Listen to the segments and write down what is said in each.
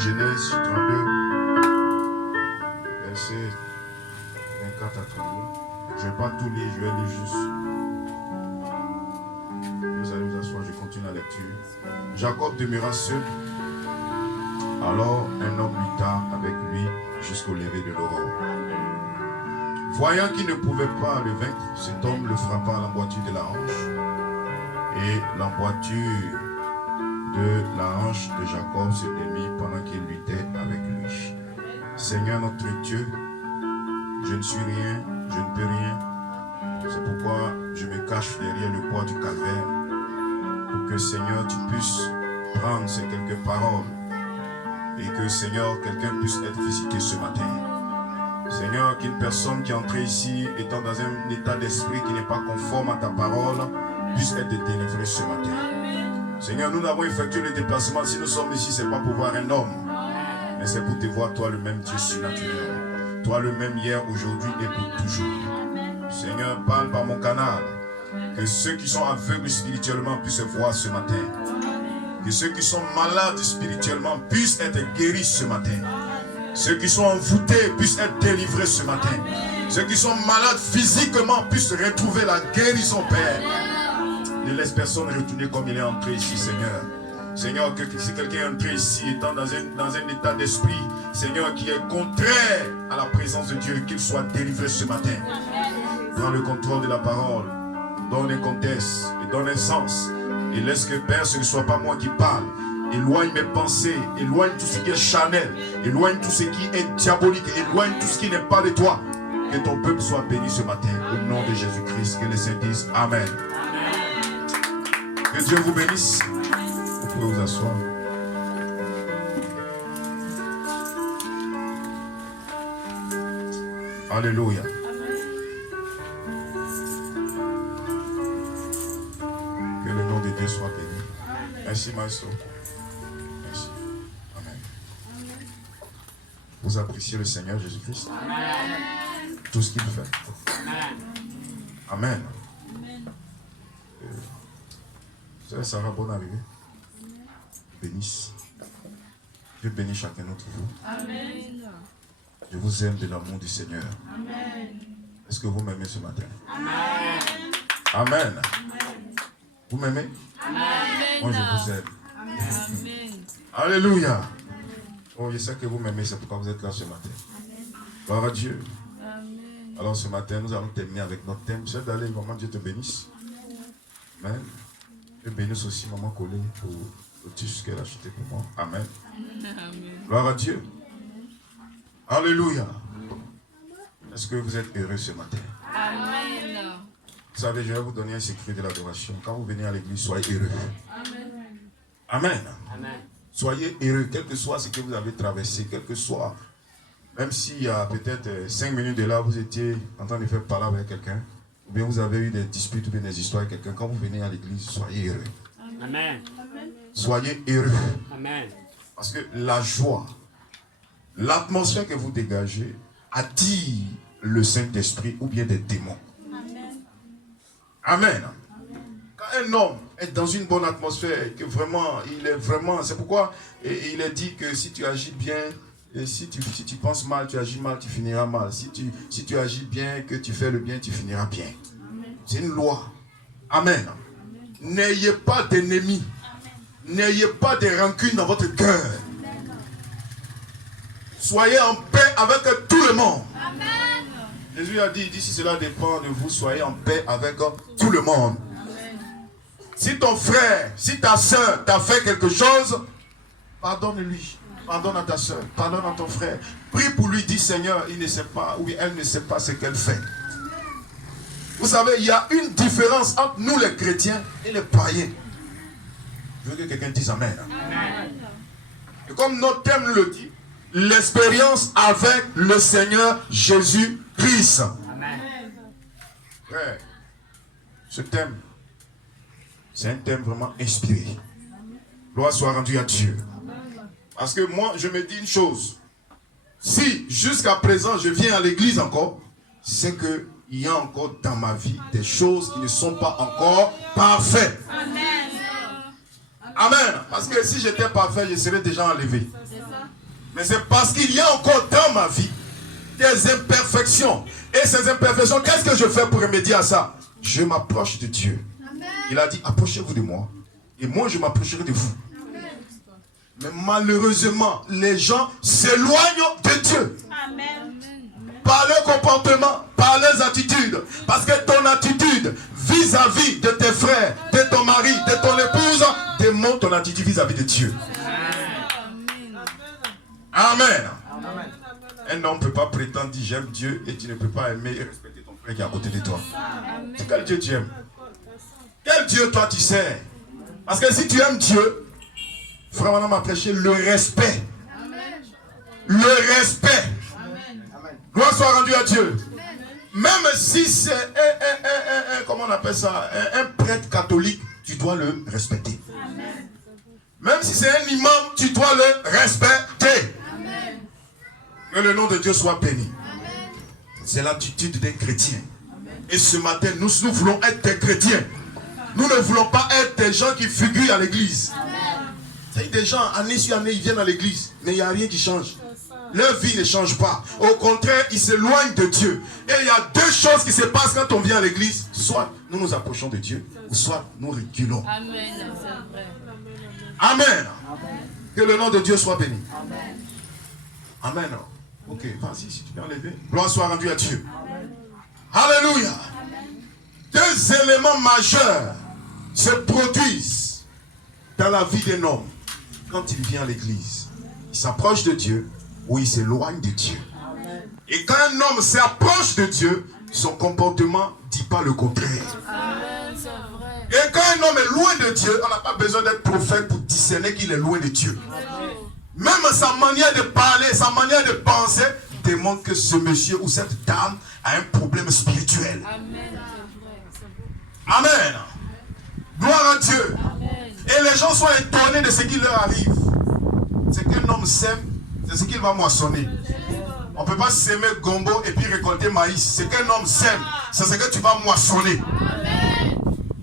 Genèse 32, verset 24 à 32. Je ne vais pas tout lire, je vais lire juste. Vous allez vous asseoir, je continue la lecture. Jacob demeura seul. Alors un homme lutta avec lui jusqu'au lever de l'aurore. Voyant qu'il ne pouvait pas le vaincre, cet homme le frappa à l'emboîture de la hanche. Et l'emboîture de la hanche de Jacob se démit pendant qu'il luttait avec lui. Seigneur notre Dieu, je ne suis rien, je ne peux rien. C'est pourquoi je me cache derrière le poids du calvaire pour que Seigneur tu puisses prendre ces quelques paroles et que Seigneur quelqu'un puisse être visité ce matin. Seigneur, qu'une personne qui est entrée ici étant dans un état d'esprit qui n'est pas conforme à ta parole puisse être délivrée ce matin. Seigneur, nous n'avons effectué le déplacement. Si nous sommes ici, ce n'est pas pour voir un homme, mais c'est pour te voir, toi le même Dieu surnaturel. Toi le même hier, aujourd'hui et pour toujours. Seigneur, parle par mon canal. Que ceux qui sont aveugles spirituellement puissent voir ce matin. Que ceux qui sont malades spirituellement puissent être guéris ce matin. Ceux qui sont envoûtés puissent être délivrés ce matin. Ceux qui sont malades physiquement puissent retrouver la guérison, Père. Ne laisse personne retourner comme il est entré ici, Seigneur. Seigneur, que si quelqu'un est entré ici étant dans un état d'esprit, Seigneur, qui est contraire à la présence de Dieu, qu'il soit délivré ce matin. Prends le contrôle de la parole, donne un contexte et donne un sens. Et laisse que, Père, ce ne soit pas moi qui parle. Éloigne mes pensées, éloigne tout ce qui est charnel, éloigne tout ce qui est diabolique, éloigne tout ce qui n'est pas de toi. Que ton peuple soit béni ce matin, au nom de Jésus-Christ. Que les saints disent Amen. Que Dieu vous bénisse. Vous pouvez vous asseoir. Alléluia. Que le nom de Dieu soit béni. Merci, Maestro. Merci. Amen. Vous appréciez le Seigneur Jésus-Christ? Tout ce qu'il fait. Amen. Sarah, bonne arrivée. Bénisse. Dieu bénisse chacun d'entre vous. Amen. Je vous aime de l'amour du Seigneur. Amen. Est-ce que vous m'aimez ce matin? Amen. Amen. Vous m'aimez? Amen. Moi, je vous aime. Amen. Alléluia. Oh, je sais que vous m'aimez, c'est pourquoi vous êtes là ce matin. Amen. Gloire à Dieu. Amen. Alors ce matin, nous allons terminer avec notre thème. Chef d'aller, maman, Dieu te bénisse. Amen. Dieu bénisse aussi maman Colée pour le tissu qu'elle a acheté pour moi. Amen. Amen. Gloire à Dieu. Alléluia. Est-ce que vous êtes heureux ce matin? Amen. Vous savez, je vais vous donner un secret de l'adoration. Quand vous venez à l'église, soyez heureux. Amen. Amen. Amen. Soyez heureux, quel que soit ce que vous avez traversé, quel que soit. Même s'il y a peut-être 5 minutes de là, vous étiez en train de faire parler avec quelqu'un, ou bien vous avez eu des disputes ou bien des histoires avec quelqu'un, quand vous venez à l'église, soyez heureux. Amen. Soyez heureux. Amen. Parce que la joie, l'atmosphère que vous dégagez attire le Saint-Esprit ou bien des démons. Amen. Amen. Quand un homme est dans une bonne atmosphère, que vraiment, il est vraiment, c'est pourquoi il est dit que si tu agis bien, et si tu penses mal, tu agis mal, tu finiras mal. Si tu agis bien, que tu fais le bien, tu finiras bien. C'est une loi. Amen. N'ayez pas d'ennemis. N'ayez pas de rancune dans votre cœur. Soyez en paix avec tout le monde. Amen. Jésus a dit, si cela dépend de vous, soyez en paix avec tout le monde. Amen. Si ton frère, si ta soeur t'a fait quelque chose, pardonne-lui. Pardonne à ta soeur, pardonne à ton frère. Prie pour lui, dis Seigneur, il ne sait pas, ou elle ne sait pas ce qu'elle fait. Vous savez, il y a une différence entre nous les chrétiens et les païens. Je veux que quelqu'un dise Amen. Amen. Et comme notre thème le dit, l'expérience avec le Seigneur Jésus-Christ. Amen. Ouais. Ce thème, c'est un thème vraiment inspiré. Gloire soit rendue à Dieu. Parce que moi, je me dis une chose. Si jusqu'à présent, je viens à l'église encore, c'est qu'il y a encore dans ma vie des choses qui ne sont pas encore parfaites. Amen. Amen. Parce que si j'étais parfait, je serais déjà enlevé. Mais c'est parce qu'il y a encore dans ma vie des imperfections. Et ces imperfections, qu'est-ce que je fais pour remédier à ça? Je m'approche de Dieu. Amen. Il a dit, approchez-vous de moi. Et moi, je m'approcherai de vous. Amen. Mais malheureusement, les gens s'éloignent de Dieu. Amen. Par leur comportement, par leurs attitudes. Parce que ton attitude vis-à-vis de tes frères, de ton mari, de ton épouse, démontre ton attitude vis-à-vis de Dieu. Amen. Amen. Un homme ne peut pas prétendre dire j'aime Dieu et tu ne peux pas aimer et respecter ton frère qui est à côté de toi. C'est quel Dieu tu aimes? Quel Dieu toi tu sers? Parce que si tu aimes Dieu, frère Madame a prêché le respect. Amen. Le respect. Amen. Gloire soit rendue à Dieu. Amen. Même si c'est comment on appelle ça, un prêtre catholique, tu dois le respecter. Amen. Même si c'est un imam, tu dois le respecter. Amen. Que le nom de Dieu soit béni. C'est l'attitude d'un chrétien. Amen. Et ce matin, nous voulons être des chrétiens. Nous ne voulons pas être des gens qui figurent à l'église. C'est des gens, année sur année, ils viennent à l'église, mais il n'y a rien qui change. Leur vie ne change pas. Au contraire, ils s'éloignent de Dieu. Et il y a deux choses qui se passent quand on vient à l'église. Soit nous nous approchons de Dieu, ou soit nous reculons. Amen. Amen. Que le nom de Dieu soit béni. Amen. Amen. Ok, vas-y, si tu peux enlever. Gloire soit rendue à Dieu. Amen. Alléluia. Deux éléments majeurs se produisent dans la vie d'un homme quand il vient à l'église. Il s'approche de Dieu ou il s'éloigne de Dieu. Amen. Et quand un homme s'approche de Dieu, son comportement ne dit pas le contraire. Amen, c'est vrai. Et quand un homme est loin de Dieu, on n'a pas besoin d'être prophète pour discerner qu'il est loin de Dieu. Amen. Même sa manière de parler, sa manière de penser démontre que ce monsieur ou cette dame a un problème spirituel. Amen. Amen. Gloire à Dieu. Amen. Et les gens sont étonnés de ce qui leur arrive. C'est qu'un homme sème, c'est ce qu'il va moissonner. On ne peut pas s'aimer gombo et puis récolter maïs. C'est qu'un homme sème, c'est ce que tu vas moissonner. Amen.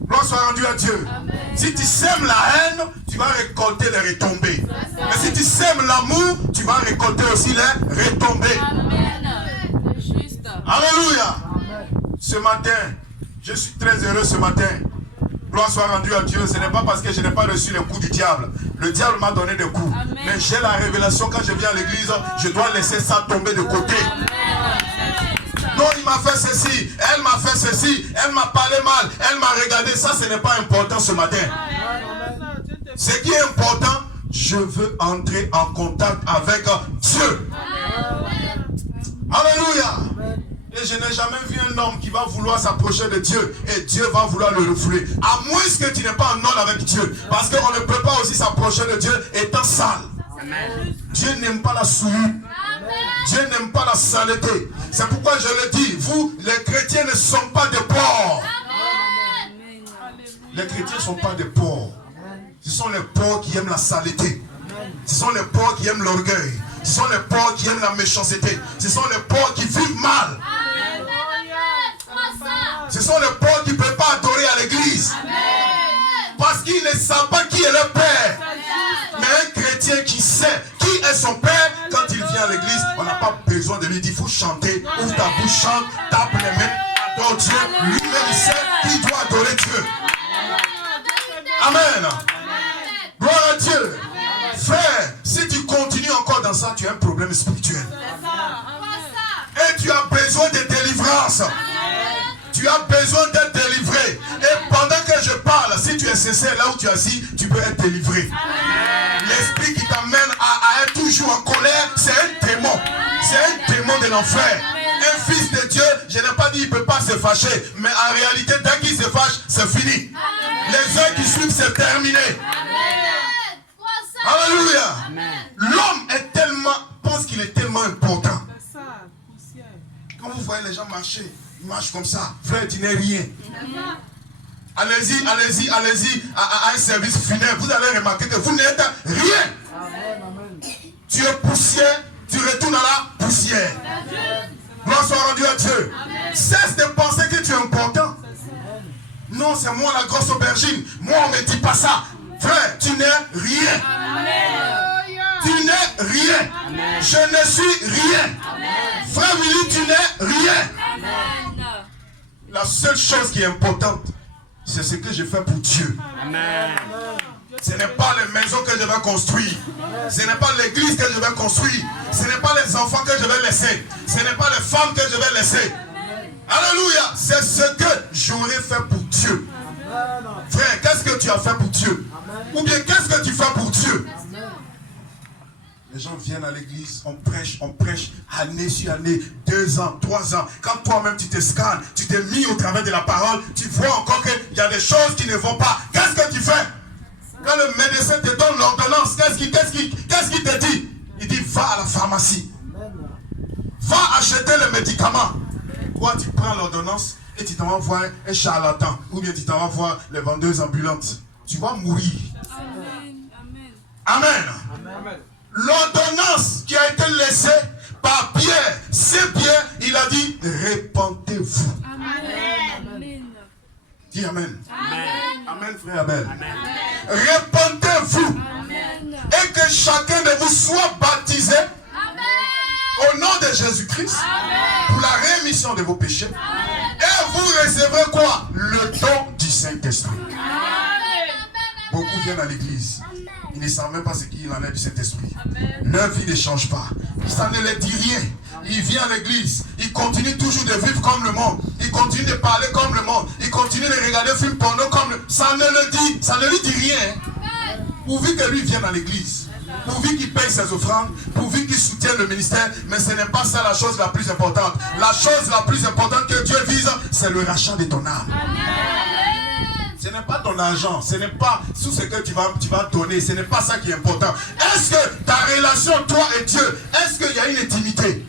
Gloire soit rendue à Dieu. Amen. Si tu sèmes la haine, tu vas récolter les retombées. Mais si tu sèmes l'amour, tu vas récolter aussi les retombées. Amen. Juste. Alléluia. Amen. Ce matin, je suis très heureux ce matin. Gloire soit rendue à Dieu. Ce n'est pas parce que je n'ai pas reçu le coup du diable. Le diable m'a donné des coups. Amen. Mais j'ai la révélation quand je viens à l'église, je dois laisser ça tomber de côté. Amen. Non, il m'a fait ceci, elle m'a fait ceci, elle m'a parlé mal, elle m'a regardé. Ça, ce n'est pas important ce matin. Amen. Ce qui est important, je veux entrer en contact avec Dieu. Amen. Alléluia. Et je n'ai jamais vu un homme qui va vouloir s'approcher de Dieu et Dieu va vouloir le refouler. À moins que tu n'es pas en ordre avec Dieu. Parce qu'on ne peut pas aussi s'approcher de Dieu étant sale. Amen. Dieu n'aime pas la souillure. Dieu n'aime pas la saleté. C'est pourquoi je le dis, vous, les chrétiens ne sont pas des porcs. Les chrétiens ne sont pas des porcs. Ce sont les porcs qui aiment la saleté. Ce sont les porcs qui aiment l'orgueil. Ce sont les porcs qui aiment la méchanceté. Ce sont les porcs qui vivent mal. Ce sont les porcs qui ne peuvent pas adorer à l'église. Parce qu'ils ne savent pas qui est leur père. Mais un chrétien qui sait qui est son père, quand il vient à l'église, on n'a pas besoin de lui dire, il faut chanter. Ouvre ta bouche, chante, tape les mains, adore Dieu. Lui-même, il sait qu'il doit adorer Dieu. Amen. Gloire à Dieu. Frère, si tu continues encore dans ça, tu as un problème spirituel. Et tu as besoin de délivrance. Tu as besoin d'être délivré. Et pendant que je parle, si tu es sincère là où tu es assis, tu peux être délivré. L'esprit qui t'amène à être toujours en colère, c'est un démon. C'est un démon de l'enfer. Un fils de Dieu, je n'ai pas dit qu'il ne peut pas se fâcher. Mais en réalité, dès qu'il se fâche, c'est fini. Les heures qui suivent, c'est terminé. Alléluia. L'homme est tellement, pense qu'il est tellement important. Quand vous voyez les gens marcher, ils marchent comme ça. Frère, tu n'es rien. Allez-y à un service funèbre. Vous allez remarquer que vous n'êtes rien. Tu es poussière, tu retournes à la poussière. Gloire soit rendue à Dieu. Cesse de penser que tu es important. Non, c'est moi la grosse aubergine. Moi, on ne me dit pas ça. Frère, tu n'es rien. Amen. Tu n'es rien. Amen. Je ne suis rien. Amen. Frère Willy, tu n'es rien. Amen. La seule chose qui est importante, c'est ce que je fais pour Dieu. Amen. Ce n'est pas les maisons que je vais construire. Ce n'est pas l'église que je vais construire. Ce n'est pas les enfants que je vais laisser. Ce n'est pas les femmes que je vais laisser. Alléluia. C'est ce que j'aurais fait pour Dieu. Frère, qu'est-ce que tu as fait pour Dieu? Ou bien qu'est-ce que tu fais pour Dieu? Les gens viennent à l'église, on prêche, année sur année, 2 ans, 3 ans. Quand toi-même tu te scannes, tu t'es mis au travers de la parole, tu vois encore qu'il y a des choses qui ne vont pas. Qu'est-ce que tu fais? Quand le médecin te donne l'ordonnance, qu'est-ce qu'il te dit? Il dit, va à la pharmacie. Va acheter le médicament. Toi, tu prends l'ordonnance et tu t'en vas voir un charlatan. Ou bien tu t'en vas voir les vendeuses ambulantes. Tu vas mourir. Amen. Amen. L'ordonnance qui a été laissée par Pierre, c'est Pierre, il a dit, répentez-vous. Amen. Dis Amen. Amen. Amen, frère Abel. Amen. Répentez-vous. Amen. Et que chacun de vous soit baptisé au nom de Jésus-Christ pour la rémission de vos péchés. Amen. Et vous recevrez quoi? Le don du Saint-Esprit. Beaucoup viennent à l'église. Ils ne savent même pas ce qu'il en est du Saint-Esprit. Leur vie ne change pas. Ça ne les dit rien. Il vient à l'église. Il continue toujours de vivre comme le monde. Il continue de parler comme le monde. Il continue de regarder des films porno comme le monde. Ça ne lui dit rien. Pourvu que lui vienne à l'église. Pourvu qu'il paye ses offrandes. Pourvu qu'il soutienne le ministère. Mais ce n'est pas ça la chose la plus importante. La chose la plus importante que Dieu vise, c'est le rachat de ton âme. Ce n'est pas ton argent, ce n'est pas tout ce que tu vas donner, ce n'est pas ça qui est important. Est-ce que ta relation, toi et Dieu, est-ce qu'il y a une intimité?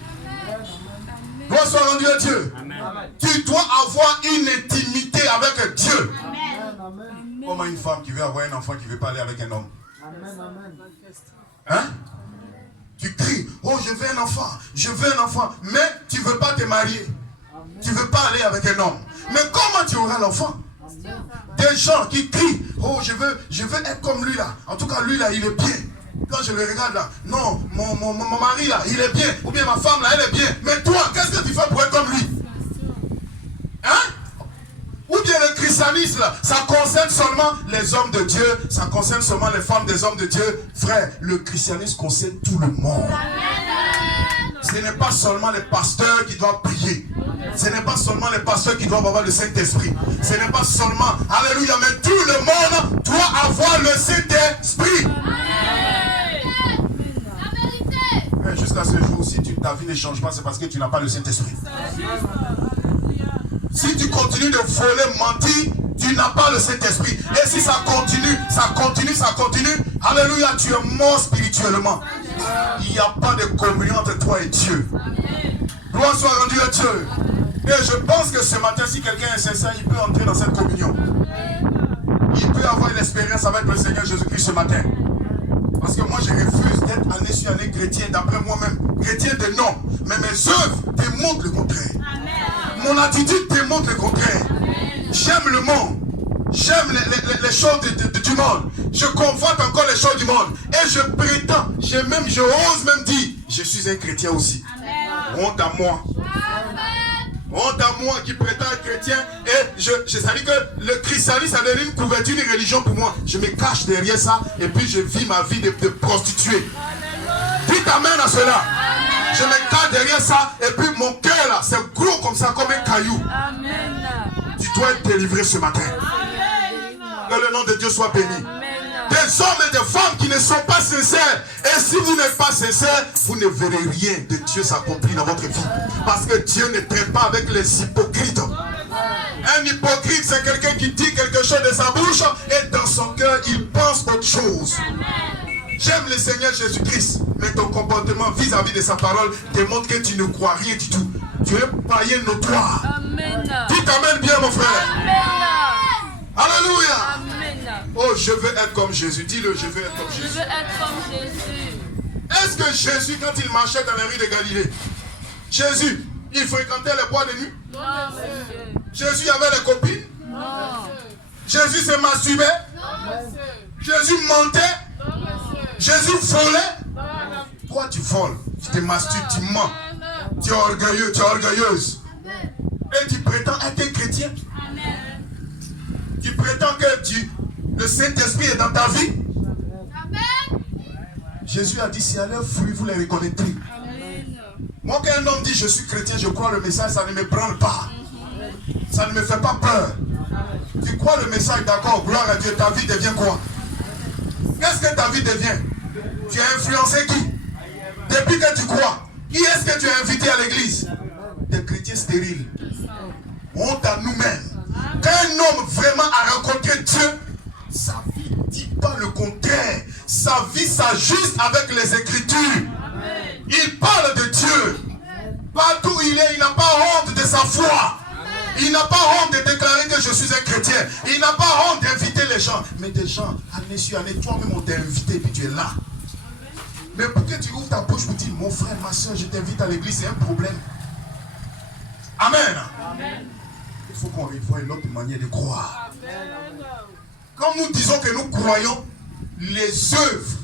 Gloire soit rendue à Dieu. Amen. Tu dois avoir une intimité avec Dieu. Amen. Comment une femme qui veut avoir un enfant qui ne veut pas aller avec un homme? Hein? Tu cries, oh je veux un enfant, mais tu ne veux pas te marier. Tu ne veux pas aller avec un homme. Mais comment tu auras l'enfant? Des gens qui crient, oh je veux être comme lui là. En tout cas lui là il est bien. Quand je le regarde là, non, mon mari là il est bien. Ou bien ma femme là elle est bien. Mais toi qu'est-ce que tu fais pour être comme lui? Hein? Ou bien le christianisme là, ça concerne seulement les hommes de Dieu. Ça concerne seulement les femmes des hommes de Dieu. Frère, le christianisme concerne tout le monde. Ce n'est pas seulement les pasteurs qui doivent prier. Ce n'est pas seulement les pasteurs qui doivent avoir le Saint-Esprit. Ce n'est pas seulement, alléluia, mais tout le monde doit avoir le Saint-Esprit. Jusqu'à ce jour, si ta vie ne change pas, c'est parce que tu n'as pas le Saint-Esprit. Si tu continues de voler, mentir, tu n'as pas le Saint-Esprit. Et si ça continue, alléluia, tu es mort spirituellement. Il n'y a pas de communion entre toi et Dieu. Gloire soit rendue à Dieu. Et je pense que ce matin, si quelqu'un est sincère, il peut entrer dans cette communion. Il peut avoir une expérience avec le Seigneur Jésus-Christ ce matin. Parce que moi, je refuse d'être année sur année chrétien d'après moi-même. Chrétien de nom. Mais mes œuvres démontrent le contraire. Mon attitude démontre le contraire. J'aime le monde. J'aime les choses du monde. Je convoite encore les choses du monde. Et je prétends, je ose même dire, je suis un chrétien aussi. Amen. Honte à moi. Amen. Honte à moi qui prétends être chrétien. Et ça dit que le christianisme a donné une couverture, une religion pour moi. Je me cache derrière ça et puis je vis ma vie de prostituée. Dites amen à cela. Amen. Je me cache derrière ça et puis mon cœur là, c'est gros comme ça, comme un caillou. Amen. Tu dois être délivré ce matin. Amen. Que le nom de Dieu soit béni. Amen. Des hommes et des femmes qui ne sont pas sincères. Et si vous n'êtes pas sincère, vous ne verrez rien de Dieu s'accomplir dans votre vie. Parce que Dieu ne traite pas avec les hypocrites. Un hypocrite, c'est quelqu'un qui dit quelque chose de sa bouche et dans son cœur, il pense autre chose. J'aime le Seigneur Jésus-Christ, mais ton comportement vis-à-vis de sa parole démontre que tu ne crois rien du tout. Tu es païen notoire. Amen. Dites amen bien, mon frère. Amen. Alléluia. Amen. Oh, je veux être comme Jésus. Dis-le, je veux être comme Jésus. Je veux être comme Jésus. Est-ce que Jésus, quand il marchait dans les rues de Galilée, Jésus, il fréquentait les bois de nuit? Non, monsieur. Jésus avait des copines? Non. Jésus se masturbait? Non, monsieur. Jésus mentait? Non, Jésus volait. Toi, tu voles. Tu te masturbes, tu mens. Tu es orgueilleux, tu es orgueilleuse. Et tu prétends être chrétien. Tu prétends que le Saint-Esprit est dans ta vie. Jésus a dit, si à leurs fruits, vous les reconnaîtrez. Moi, quand un homme dit, je suis chrétien, je crois le message, ça ne me branle pas. Ça ne me fait pas peur. Tu crois le message, d'accord, gloire à Dieu, ta vie devient quoi? Qu'est-ce que ta vie devient? Tu as influencé qui? Depuis que tu crois, qui est-ce que tu as invité à l'église? Des chrétiens stériles. Honte à nous-mêmes. Quand un homme vraiment a rencontré Dieu, sa vie ne dit pas le contraire. Sa vie s'ajuste avec les Écritures. Il parle de Dieu. Partout où il est, il n'a pas honte de sa foi. Il n'a pas honte de déclarer que je suis un chrétien. Il n'a pas honte d'inviter les gens. Mais des gens, année sur année, toi-même on t'a invité et puis tu es là. Mais pour que tu ouvres ta bouche pour dire, mon frère, ma soeur, je t'invite à l'église, c'est un problème. Amen. Amen. Il faut qu'on revoie une autre manière de croire. Amen. Quand nous disons que nous croyons, les œuvres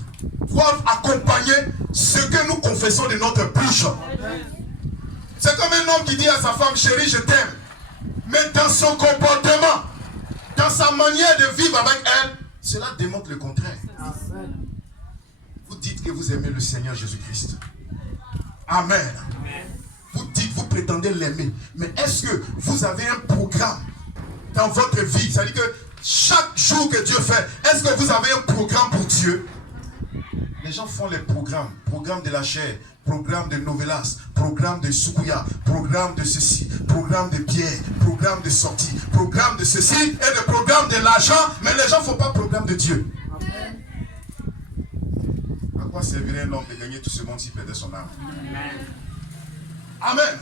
doivent accompagner ce que nous confessons de notre bouche. C'est comme un homme qui dit à sa femme, chérie, je t'aime. Mais dans son comportement, dans sa manière de vivre avec elle, cela démontre le contraire. Vous dites que vous aimez le Seigneur Jésus-Christ. Amen. Vous dites, vous prétendez l'aimer. Mais est-ce que vous avez un programme dans votre vie? C'est-à-dire que chaque jour que Dieu fait, est-ce que vous avez un programme pour Dieu? Les gens font les programmes. Programme de la chair, programme de novelas, programme de soukouya, programme de ceci, programme de bière, programme de sortie, programme de ceci et le programme de l'argent. Mais les gens ne font pas programme de Dieu. Amen. À quoi servirait un homme de gagner tout ce monde s'il perdait son âme? Amen. Amen.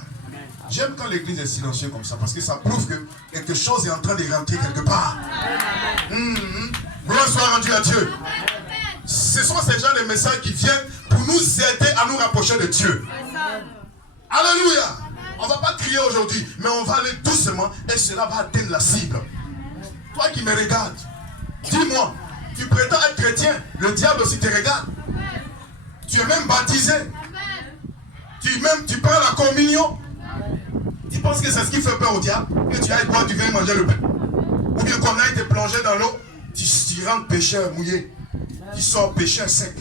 J'aime quand l'église est silencieuse comme ça parce que ça prouve que quelque chose est en train de rentrer quelque part. Gloire soit rendue à Dieu. Ce sont ces gens de messages qui viennent pour nous aider à nous rapprocher de Dieu. Alléluia. On ne va pas crier aujourd'hui, mais on va aller doucement et cela va atteindre la cible. Toi qui me regardes, dis-moi, tu prétends être chrétien, le diable aussi te regarde. Tu es même baptisé. Tu prends la communion. Tu penses que c'est ce qui fait peur au diable? Que tu ailles boire du vin et manger le pain. Ou bien qu'on aille te plonger dans l'eau, tu rentres pécheur mouillé. Tu sors pécheur sec.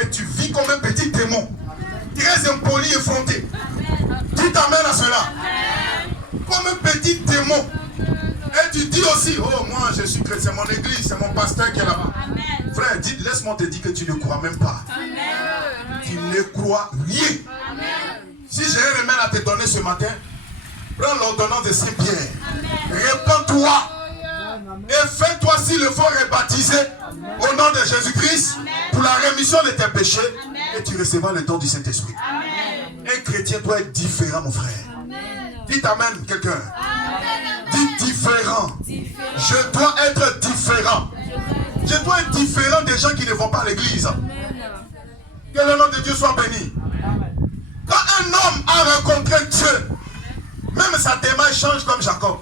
Et tu vis comme un petit démon. Très impoli et effronté. Tu t'amènes à cela. Comme un petit démon. Et tu dis aussi, oh moi je suis chrétien, mon église, c'est mon pasteur qui est là-bas. Frère, laisse-moi te dire que tu ne crois même pas. Tu ne crois rien. Si j'ai un remède à te donner ce matin, prends l'ordonnance de Saint-Pierre. Répands-toi. Et fais-toi s'il le faut rebaptiser au nom de Jésus-Christ pour la rémission de tes péchés. Et tu recevras le don du Saint-Esprit. Un chrétien doit être différent, mon frère. Dites amen, quelqu'un. Dites différent. Je dois être différent. Je dois être différent des gens qui ne vont pas à l'église. Que le nom de Dieu soit béni. Quand un homme a rencontré Dieu, même sa démarche change comme Jacob.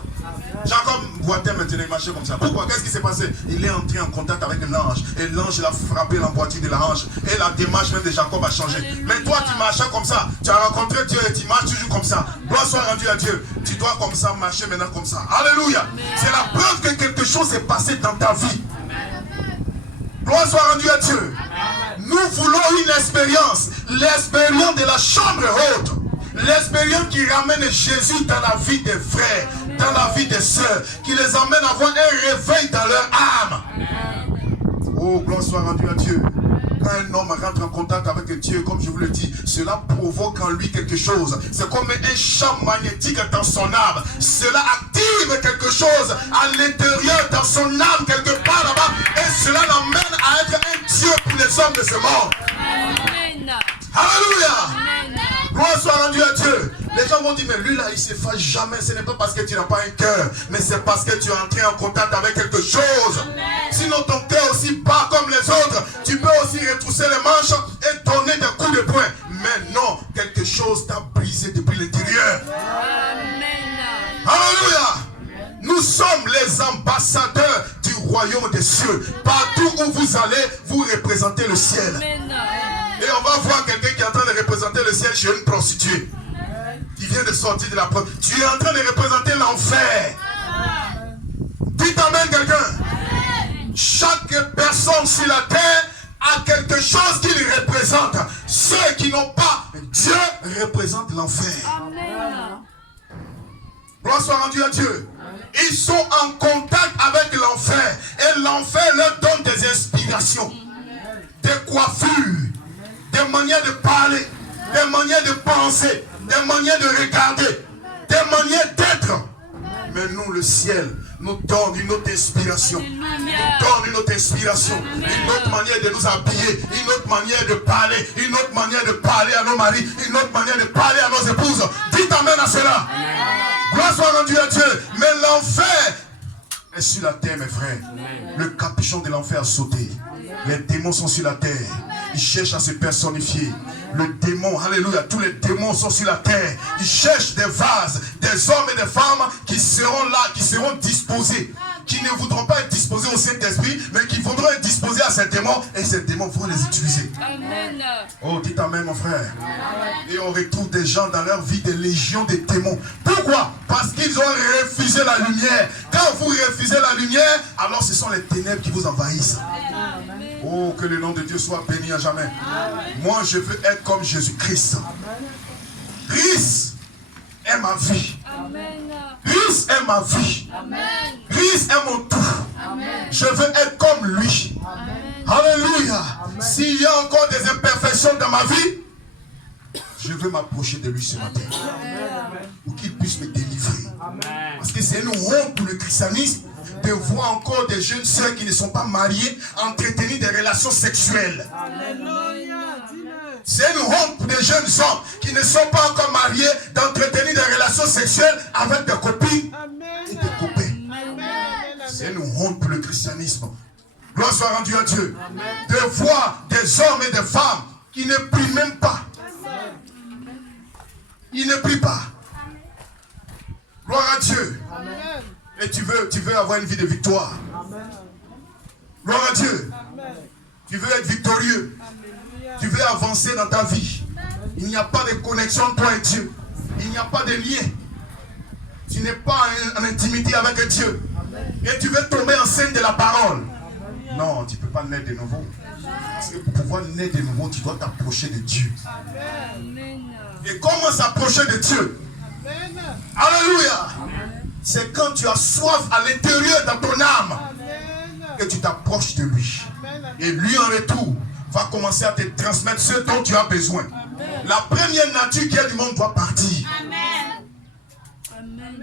Jacob boitait maintenant, il marchait comme ça. Pourquoi? Qu'est-ce qui s'est passé? Il est entré en contact avec l'ange. Et l'ange l'a frappé l'emboîtier de l'ange. Et la démarche même de Jacob a changé. Mais toi, tu marchais comme ça. Tu as rencontré Dieu et tu marches toujours comme ça. Gloire soit rendue à Dieu. Tu dois comme ça marcher maintenant comme ça. Alléluia. C'est la preuve que quelque chose s'est passé dans ta vie. Gloire soit rendue à Dieu. Nous voulons une expérience. L'expérience de la chambre haute. L'expérience qui ramène Jésus dans la vie des frères, dans la vie des sœurs, qui les emmène à avoir un réveil dans leur âme. Oh, gloire soit rendue à Dieu. Quand un homme rentre en contact avec Dieu, comme je vous le dis, cela provoque en lui quelque chose. C'est comme un champ magnétique dans son âme. Cela active quelque chose à l'intérieur, dans son âme, quelque part là-bas. Et cela l'emmène à être un Dieu pour les hommes de ce monde. Alléluia. Gloire soit rendue à Dieu. Les gens vont dire, mais lui là, il ne s'efface jamais. Ce n'est pas parce que tu n'as pas un cœur, mais c'est parce que tu es entré en contact avec quelque chose. Sinon ton cœur aussi bat comme les autres. Tu peux aussi retrousser les manches et donner des coups de poing. Mais non, quelque chose t'a brisé depuis l'intérieur. Alléluia. Nous sommes les ambassadeurs du royaume des cieux. Partout où vous allez, vous représentez le ciel. Et on va voir quelqu'un qui est en train de représenter le ciel chez une prostituée. Qui vient de sortir de la prostituée. Tu es en train de représenter l'enfer. Dites amen quelqu'un. Chaque personne sur la terre a quelque chose qu'il représente. Ceux qui n'ont pas Dieu représentent l'enfer. Gloire soit rendue à Dieu. Ils sont en contact avec l'enfer. Et l'enfer leur donne des inspirations. Des coiffures. Des manières de parler. Des manières de penser. Des manières de regarder. Des manières d'être. Mais nous, le ciel, nous donne une autre inspiration. Nous donne une autre inspiration. Une autre manière de nous habiller. Une autre manière de parler. Une autre manière de parler à nos maris. Une autre manière de parler à nos épouses. Dites amen à cela. Gloire soit rendue à Dieu. Mais l'enfer est sur la terre, mes frères. Le capuchon de l'enfer a sauté. Les démons sont sur la terre. Ils cherchent à se personnifier. Le démon, alléluia, tous les démons sont sur la terre. Ils cherchent des vases, des hommes et des femmes qui seront là, qui seront disposés. Qui ne voudront pas être disposés au Saint-Esprit, mais qui voudront être disposés à ces démons. Et ces démons vont les utiliser. Amen. Oh, dites amen, mon frère. Et on retrouve des gens dans leur vie, des légions de démons. Pourquoi? Parce qu'ils ont refusé la lumière. Quand vous refusez la lumière, alors ce sont les ténèbres qui vous envahissent. Oh, que le nom de Dieu soit béni à jamais. Moi, je veux être comme Jésus-Christ. Christ est ma vie. Christ est ma vie. Christ est mon tout. Je veux être comme lui. Alléluia. S'il y a encore des imperfections dans ma vie, je veux m'approcher de lui ce matin. Pour qu'il puisse me délivrer. Parce que c'est une honte pour le christianisme de voir encore des jeunes sœurs qui ne sont pas mariées entretenir des relations sexuelles. C'est une honte pour des jeunes hommes qui ne sont pas encore mariés d'entretenir des relations sexuelles avec des copines et des copains. C'est une honte pour le christianisme. Gloire soit rendue à Dieu. De voir des hommes et des femmes qui ne prient même pas. Ils ne prient pas. Gloire à Dieu. Et tu veux avoir une vie de victoire. Gloire à Dieu. Tu veux être victorieux. Tu veux avancer dans ta vie. Il n'y a pas de connexion entre toi et Dieu. Il n'y a pas de lien. Tu n'es pas en intimité avec Dieu. Et tu veux tomber enceinte de la parole. Non, tu ne peux pas naître de nouveau. Parce que pour pouvoir naître de nouveau, tu dois t'approcher de Dieu. Et comment s'approcher de Dieu? Alléluia. C'est quand tu as soif à l'intérieur de ton âme que tu t'approches de lui. Et lui en retour va commencer à te transmettre ce dont tu as besoin. La première nature qui est du monde doit partir.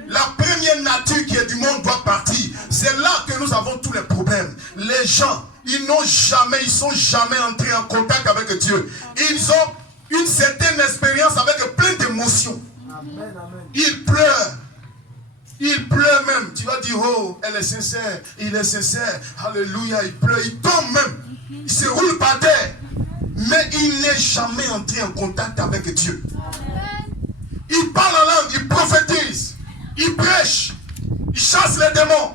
La première nature qui est du monde doit partir. C'est là que nous avons tous les problèmes. Les gens, ils sont jamais entrés en contact avec Dieu. Ils ont une certaine expérience avec plein d'émotions. Ils pleurent. Il pleure même. Tu vas dire, oh, elle est sincère. Il est sincère. Alléluia. Il pleure. Il tombe même. Il se roule par terre. Mais il n'est jamais entré en contact avec Dieu. Il parle en langue. Il prophétise. Il prêche. Il chasse les démons.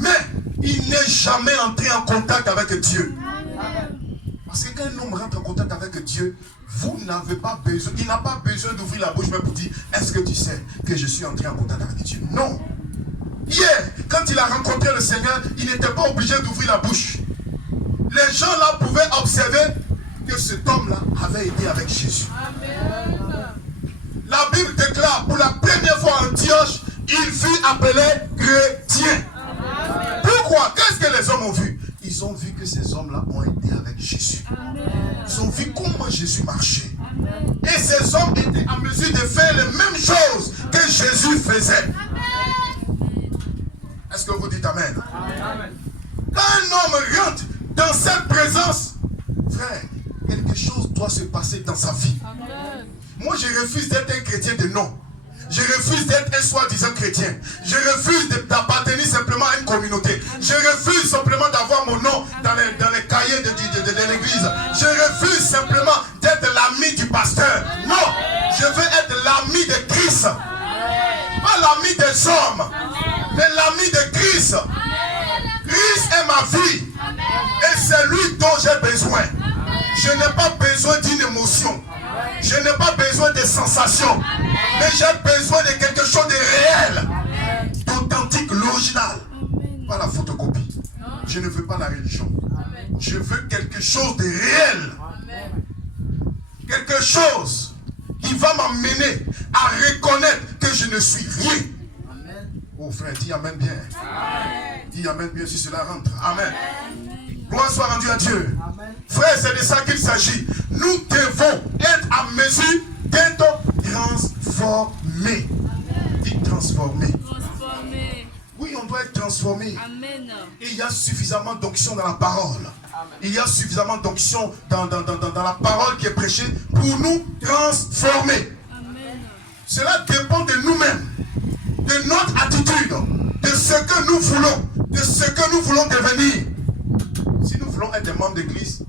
Mais il n'est jamais entré en contact avec Dieu. Parce que quand un homme rentre en contact avec Dieu, vous n'avez pas besoin, il n'a pas besoin d'ouvrir la bouche même pour dire, est-ce que tu sais que je suis entré en contact avec Dieu? Non. Hier, quand il a rencontré le Seigneur, il n'était pas obligé d'ouvrir la bouche. Les gens là pouvaient observer que cet homme-là avait été avec Jésus. Amen. La Bible déclare, pour la première fois en Antioche, il fut appelé chrétien. Amen. Pourquoi? Qu'est-ce que les hommes ont vu? Ils ont vu que ces hommes-là ont été avec Jésus. Amen. Ils ont vu comment Jésus marchait. Amen. Et ces hommes étaient en mesure de faire les mêmes choses que Jésus faisait. Est-ce que vous dites Amen? Amen. Quand un homme rentre dans cette présence, frère, quelque chose doit se passer dans sa vie. Amen. Moi, je refuse d'être un chrétien de nom. Je refuse d'être un soi-disant chrétien. Je refuse d'appartenir simplement à une communauté. Je refuse simplement d'avoir mon nom dans les cahiers de l'église. Je refuse simplement d'être l'ami du pasteur. Non, je veux être l'ami de Christ. Pas l'ami des hommes, mais l'ami de Christ. Je n'ai pas besoin d'une émotion. Je n'ai pas besoin de sensations. Mais j'ai besoin de quelque chose de réel, d'authentique, l'original. Pas la photocopie. Je ne veux pas la religion. Je veux quelque chose de réel. Quelque chose qui va m'amener à reconnaître que je ne suis rien. Oh frère, dis amen bien. Dis amen bien si cela rentre. Amen. Gloire soit rendue à Dieu. Frère, c'est de ça qu'il s'agit. Nous devons être à mesure d'être transformés. Dis transformés. Oui, on doit être transformé. Amen. Il y a suffisamment d'onction dans la parole. Il y a suffisamment d'onction dans la parole qui est prêchée pour nous transformer. Amen. Cela dépend de nous-mêmes, de notre attitude, de ce que nous voulons, de ce que nous voulons devenir. Si nous voulons être des membres d'église,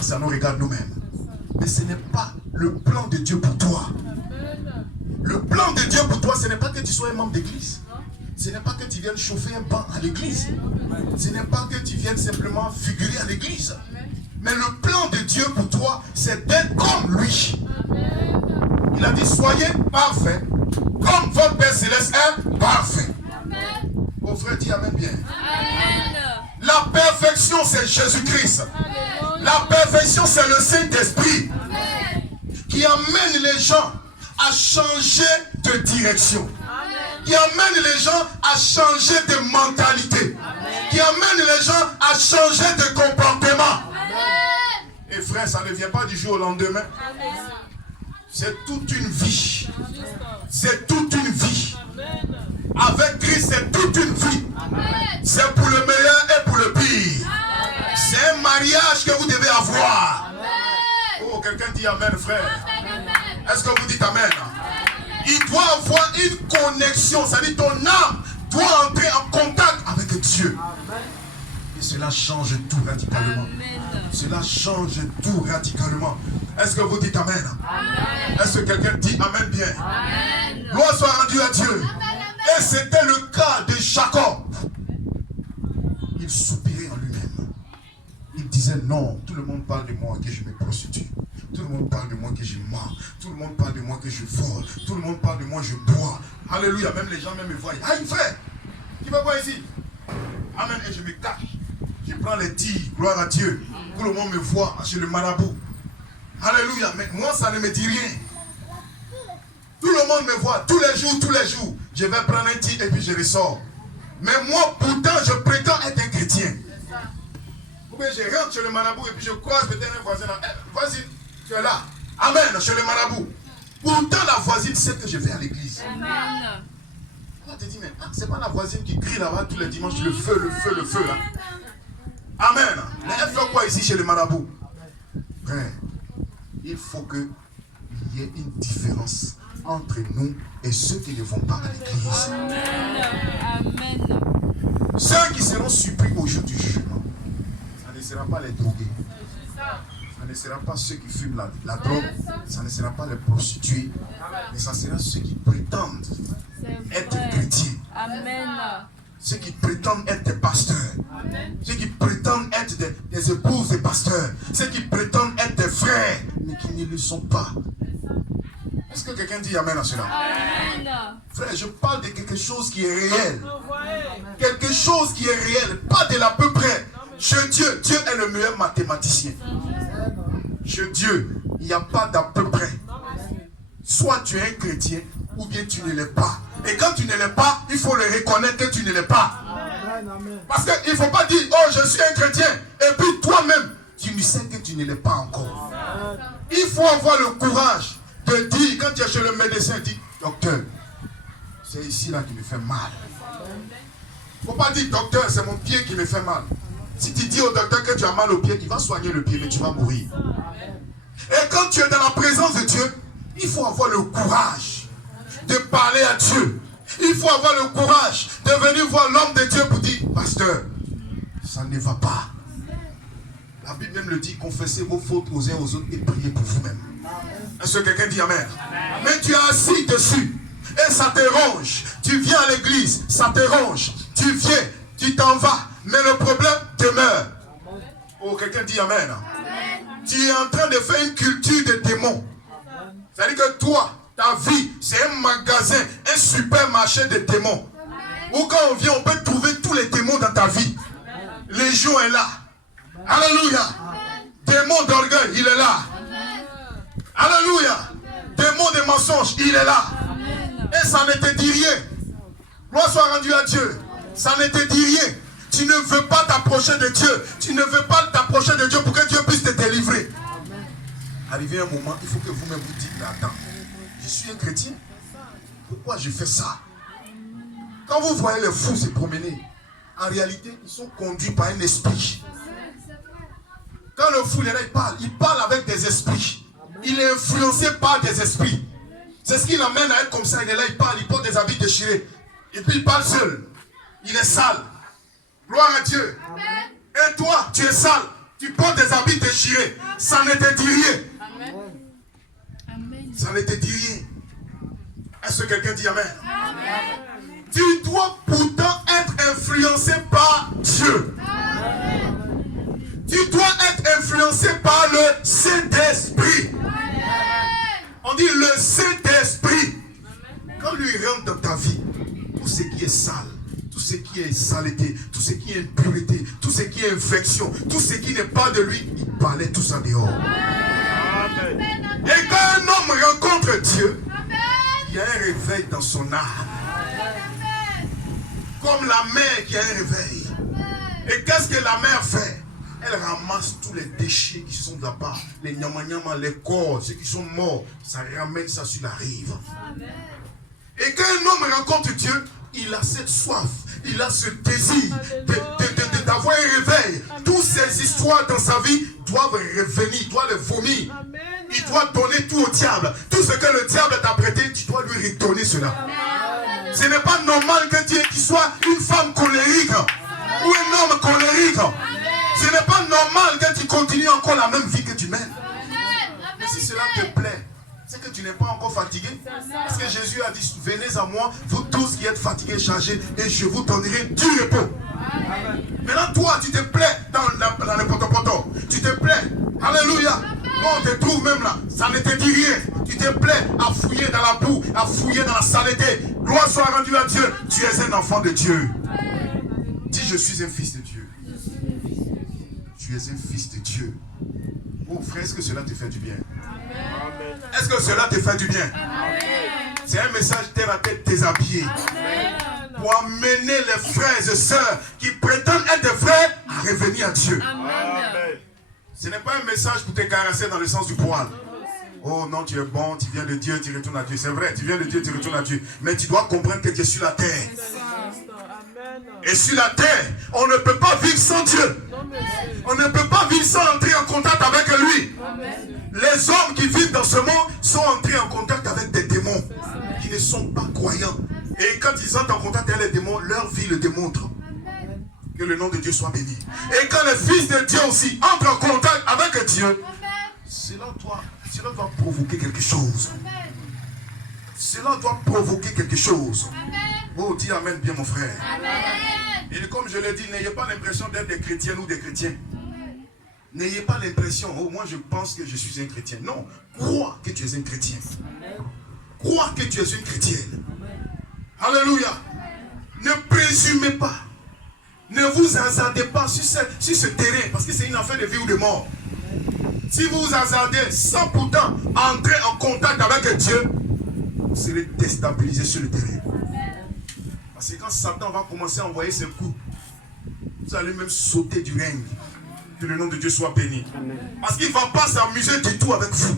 ça nous regarde nous-mêmes. Mais ce n'est pas le plan de Dieu pour toi. Le plan de Dieu pour toi, ce n'est pas que tu sois un membre d'église. Ce n'est pas que tu viennes chauffer un banc à l'église. Ce n'est pas que tu viennes simplement figurer à l'église. Mais le plan de Dieu pour toi, c'est d'être comme lui. Il a dit, soyez parfaits, comme votre Père Céleste est parfait. Mon frère dit amen bien. La perfection, c'est Jésus-Christ. La perfection, c'est le Saint-Esprit qui amène les gens à changer de direction. Qui amène les gens à changer de mentalité. Qui amène les gens à changer de comportement. Et frère, ça ne vient pas du jour au lendemain. C'est toute une vie. C'est toute une vie. Avec Christ, c'est toute une vie. C'est pour le meilleur et pour le pire. C'est un mariage que vous devez avoir. Oh, quelqu'un dit amen, frère. Est-ce que vous dites amen? Il doit avoir une connexion, c'est-à-dire ton âme doit entrer en contact avec Dieu. Et cela change tout radicalement. Cela change tout radicalement. Est-ce que vous dites amen? Est-ce que quelqu'un dit amen bien? Gloire soit rendue à Dieu. Et c'était le cas de Jacob. Il soupirait en lui-même. Il disait non, tout le monde parle de moi que je me prostitue. Tout le monde parle de moi que je mens. Tout le monde parle de moi que je vole. Tout le monde parle de moi que je bois. Alléluia, même les gens même me voient. Aïe frère, tu vas voir ici. Amen, et je me cache. Je prends les tirs, gloire à Dieu. Tout le monde me voit chez le marabout. Alléluia, mais moi ça ne me dit rien. Tout le monde me voit, tous les jours. Je vais prendre un tir et puis je ressors. Mais moi, pourtant, je prétends être un chrétien. Ou bien je rentre chez le marabout et puis je croise peut-être un voisin. Vas-y. Tu es là. Amen, chez le marabout. Pourtant, la voisine sait que je vais à l'église. Amen. Elle te dit, mais c'est pas la voisine qui crie là-bas tous les dimanches, le feu là. Amen. Mais elle fait quoi ici chez le marabout? Frère, il faut qu'il y ait une différence entre nous et ceux qui ne vont pas à l'église. Amen. Ceux qui seront surpris au jour du jugement, ça ne sera pas les drogués. Ça ne sera pas ceux qui fument la drogue, ça ne sera pas les prostituées, mais ça sera ceux qui prétendent être chrétiens. Amen. Ceux qui prétendent être des pasteurs. Amen. Ceux qui prétendent être des épouses des pasteurs. Ceux qui prétendent être des frères, mais qui ne le sont pas. Est-ce que quelqu'un dit amen à cela? Amen. Frère, je parle de quelque chose qui est réel. Quelque chose qui est réel, pas de l'à peu près. Chez Dieu, Dieu est le meilleur mathématicien. Chez Dieu, il n'y a pas d'à peu près. Soit tu es un chrétien, ou bien tu ne l'es pas. Et quand tu ne l'es pas, il faut le reconnaître que tu ne l'es pas. Parce qu'il ne faut pas dire, oh je suis un chrétien, et puis toi-même, tu ne sais que tu ne l'es pas encore. Il faut avoir le courage de dire, quand tu es chez le médecin, dis, docteur, c'est ici là qui me fait mal. Il ne faut pas dire, docteur, c'est mon pied qui me fait mal. Si tu dis au docteur que tu as mal au pied, il va soigner le pied, mais tu vas mourir. Et quand tu es dans la présence de Dieu, il faut avoir le courage de parler à Dieu. Il faut avoir le courage de venir voir l'homme de Dieu pour dire, pasteur, ça ne va pas. La Bible même le dit, confessez vos fautes aux uns aux autres et priez pour vous-même. Est-ce que quelqu'un dit amen? Mais tu es assis dessus et ça te ronge. Tu viens à l'église, ça te ronge. Tu viens, tu t'en vas. Mais le problème demeure. Oh, quelqu'un dit amen. Tu es en train de faire une culture de démons. C'est-à-dire que toi, ta vie, c'est un magasin, un supermarché de démons. Où quand on vient, on peut trouver tous les démons dans ta vie. Légion est là. Alléluia. Démon d'orgueil, il est là. Alléluia. Démon de mensonges, il est là. Et ça ne te dit rien. Gloire soit rendue à Dieu. Ça ne te dit rien. Tu ne veux pas t'approcher de Dieu. Tu ne veux pas t'approcher de Dieu pour que Dieu puisse te délivrer. Arrivé un moment, il faut que vous-même vous dites, mais attends, je suis un chrétien. Pourquoi je fais ça? Quand vous voyez les fous se promener, en réalité, ils sont conduits par un esprit. Quand le fou est là, il parle avec des esprits. Il est influencé par des esprits. C'est ce qui l'amène à être comme ça. Il est là, il parle, il porte des habits déchirés. Et puis il parle seul. Il est sale. Gloire à Dieu. Amen. Et toi, tu es sale. Tu portes des habits déchirés. Ça ne te dit rien. Amen. Ça ne te dit rien. Est-ce que quelqu'un dit Amen? Amen. Tu dois pourtant être influencé par Dieu. Amen. Tu dois être influencé par le Saint-Esprit. On dit le Saint-Esprit. Quand lui rentre dans ta vie, tout ce qui est sale, tout ce qui est saleté, tout ce qui est impureté, tout ce qui est infection, tout ce qui n'est pas de lui, il parlait tout ça dehors. Amen. Et quand un homme rencontre Dieu, il y a un réveil dans son âme. Comme la mère qui a un réveil. Et qu'est-ce que la mère fait? Elle ramasse tous les déchets qui sont là-bas, les nyama-nyama, les corps, ceux qui sont morts, ça ramène ça sur la rive. Amen. Et quand un homme rencontre Dieu, il a cette soif, il a ce désir d'avoir un réveil. Toutes ces histoires dans sa vie doivent revenir, il doit les vomir. Amen. Il doit donner tout au diable. Tout ce que le diable t'a prêté, tu dois lui redonner cela. Amen. Ce n'est pas normal que Dieu soit une femme colérique ou un homme colérique. Ce n'est pas normal que tu continues encore la même vie que tu mènes. Mais si cela te plaît, c'est que tu n'es pas encore fatigué. Parce que Jésus a dit, venez à moi, vous tous qui êtes fatigués, chargés, et je vous donnerai du repos. Maintenant, toi, tu te plais dans le potopoto. Tu te plais. Alléluia. Quand on te trouve même là, ça ne te dit rien. Tu te plais à fouiller dans la boue, à fouiller dans la saleté. Gloire soit rendue à Dieu. Tu es un enfant de Dieu. Dis, je suis un fils de Dieu. Tu es un fils de Dieu. Oh frère, est-ce que cela te fait du bien? Amen. Est-ce que cela te fait du bien? C'est un message terre à tête déshabillé. Amen. Pour amener les frères et sœurs qui prétendent être des frères à revenir à Dieu. Amen. Ce n'est pas un message pour te caresser dans le sens du poil. Oh non, tu es bon, tu viens de Dieu, tu retournes à Dieu. C'est vrai, tu viens de Dieu, tu retournes à Dieu. Mais tu dois comprendre que tu es sur la terre. Et sur la terre, on ne peut pas vivre sans Dieu. On ne peut pas vivre sans entrer en contact avec lui. Les hommes qui vivent dans ce monde sont entrés en contact avec des démons qui ne sont pas croyants. Et quand ils entrent en contact avec les démons, leur vie le démontre. Que le nom de Dieu soit béni. Et quand les fils de Dieu aussi entrent en contact avec Dieu, cela doit provoquer quelque chose. Cela doit provoquer quelque chose. Oh, dis Amen bien mon frère. Amen. Et comme je l'ai dit, n'ayez pas l'impression d'être des chrétiens ou des chrétiens. N'ayez pas l'impression, oh moi je pense que je suis un chrétien. Non, crois que tu es un chrétien. Crois que tu es une chrétienne. Alléluia. Ne présumez pas. Ne vous hasardez pas sur ce terrain, parce que c'est une affaire de vie ou de mort. Si vous vous hasardez sans pourtant entrer en contact avec Dieu, vous serez déstabilisé sur le terrain. Parce que quand Satan va commencer à envoyer ses coups, vous allez même sauter du règne. Que le nom de Dieu soit béni. Amen. Parce qu'il ne va pas s'amuser du tout avec vous.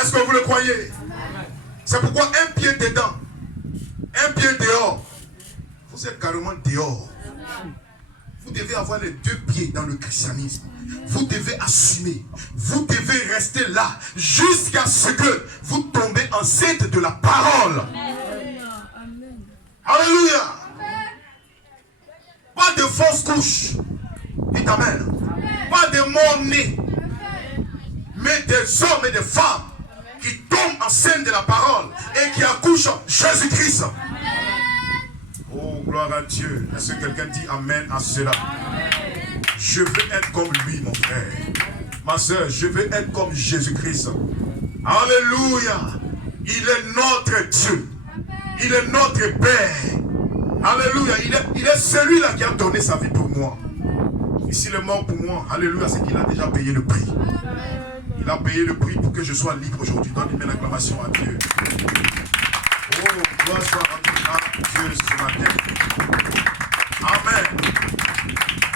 Est-ce que vous le croyez? C'est pourquoi un pied dedans, un pied dehors. Vous êtes carrément dehors. Vous devez avoir les deux pieds dans le christianisme. Vous devez assumer. Vous devez rester là jusqu'à ce que vous tombez enceinte de la parole. Amen. Alléluia. Pas de fausses couches. Dites Amen. Pas de morts-nés. Mais des hommes et des femmes qui tombent enceintes de la parole et qui accouchent Jésus-Christ. Oh, gloire à Dieu. Est-ce que quelqu'un dit Amen à cela? Amen. Je veux être comme lui, mon frère. Ma soeur, je veux être comme Jésus-Christ. Alléluia. Il est notre Dieu. Il est notre Père. Alléluia. Il est celui-là qui a donné sa vie pour moi. Et s'il est mort pour moi, alléluia, c'est qu'il a déjà payé le prix. Il a payé le prix pour que je sois libre aujourd'hui. Donne une acclamation à Dieu. Oh, gloire soit rendue à Dieu ce matin. Amen.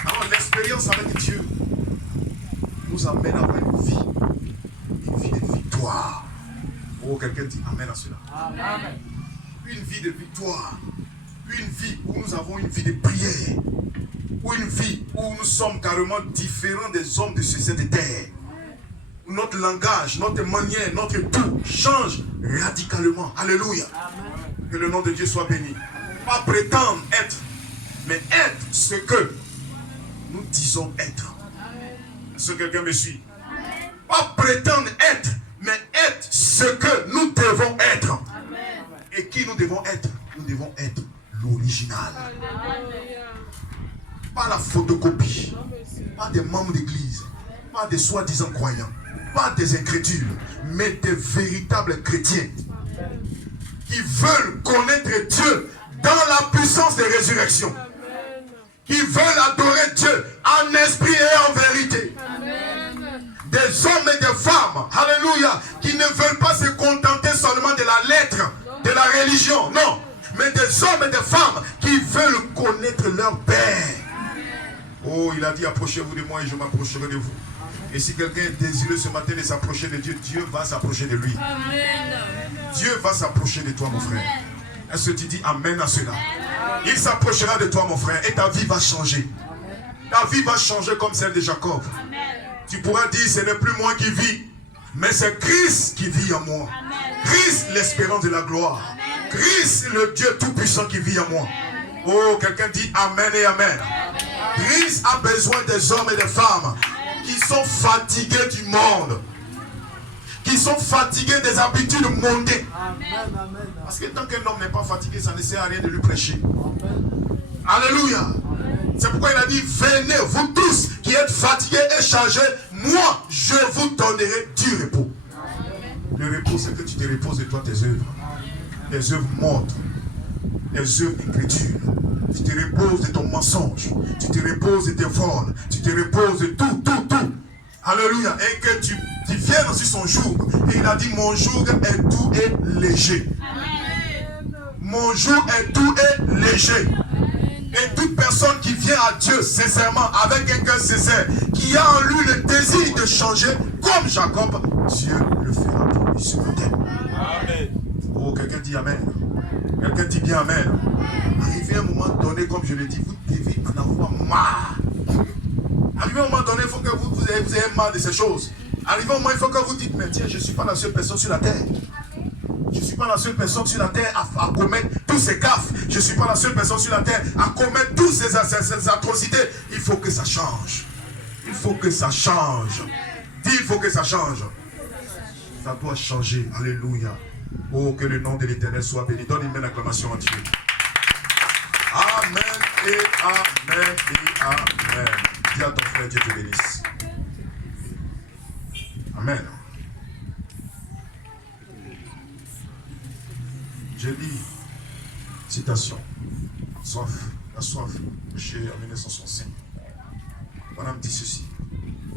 Alors, l'expérience avec Dieu nous amène à avoir une vie de victoire. Oh, quelqu'un dit Amen à cela. Amen. Une vie de victoire. Une vie où nous avons une vie de prière. Ou une vie où nous sommes carrément différents des hommes de cette terre. Où notre langage, notre manière, notre tout change radicalement. Alléluia. Amen. Que le nom de Dieu soit béni. Pas prétendre être, mais être ce que nous disons être. Est-ce que quelqu'un me suit? Amen. Pas prétendre être, mais être ce que nous devons être. Amen. Et qui nous devons être? Nous devons être l'original. Pas la photocopie, pas des membres d'église, pas des soi-disant croyants, pas des incrédules, mais des véritables chrétiens qui veulent connaître Dieu dans la puissance des résurrections, qui veulent adorer Dieu en esprit et en vérité. Des hommes et des femmes, alléluia, qui ne veulent pas se contenter seulement de la lettre, de la religion, non, mais des hommes et des femmes qui veulent connaître leur Père. Oh, il a dit, approchez-vous de moi et je m'approcherai de vous. Et si quelqu'un est désireux ce matin de s'approcher de Dieu, Dieu va s'approcher de lui. Amen. Dieu va s'approcher de toi, mon frère. Est-ce que tu dis Amen à cela? Il s'approchera de toi, mon frère, et ta vie va changer. Ta vie va changer comme celle de Jacob. Tu pourras dire, ce n'est plus moi qui vis, mais c'est Christ qui vit en moi. Christ, l'espérance de la gloire. Christ, le Dieu tout-puissant qui vit en moi. Oh, quelqu'un dit Amen et Amen. Christ a besoin des hommes et des femmes qui sont fatigués du monde, qui sont fatigués des habitudes mondaines. Parce que tant qu'un homme n'est pas fatigué, ça ne sert à rien de lui prêcher. Alléluia. C'est pourquoi il a dit, venez vous tous qui êtes fatigués et chargés, moi je vous donnerai du repos. Le repos, c'est que tu te reposes de toi tes œuvres. Tes œuvres mortes, tes œuvres incrédules. Tu te reposes de ton mensonge. Tu te reposes de tes vols. Tu te reposes de tout. Alléluia. Et que tu viennes aussi son jour. Et il a dit, mon jour est doux et léger. Mon jour est doux et léger. Et toute personne qui vient à Dieu sincèrement, avec un cœur sincère, qui a en lui le désir de changer, comme Jacob, Dieu le fera pour lui ce matin. Amen. Oh, quelqu'un dit Amen. Quelqu'un dit bien Amen. Arrivé à un moment donné, comme je l'ai dit, vous devez en avoir marre. Arrivé à un moment donné, il faut que vous ayez marre de ces choses. Arrivé à un moment, il faut que vous dites, mais tiens, je ne suis pas la seule personne sur la terre. Je ne suis pas la seule personne sur la terre à commettre tous ces gaffes. Je ne suis pas la seule personne sur la terre à commettre toutes ces atrocités. Il faut que ça change. Il faut que ça change. Dis, il faut que ça change. Ça doit changer. Alléluia. Oh, que le nom de l'Éternel soit béni. Donne une belle acclamation à Dieu. Amen et Amen et Amen. Dis à ton frère, Dieu te bénisse. Amen. Je lis, citation, la soif, chez en 1965. Madame dit ceci.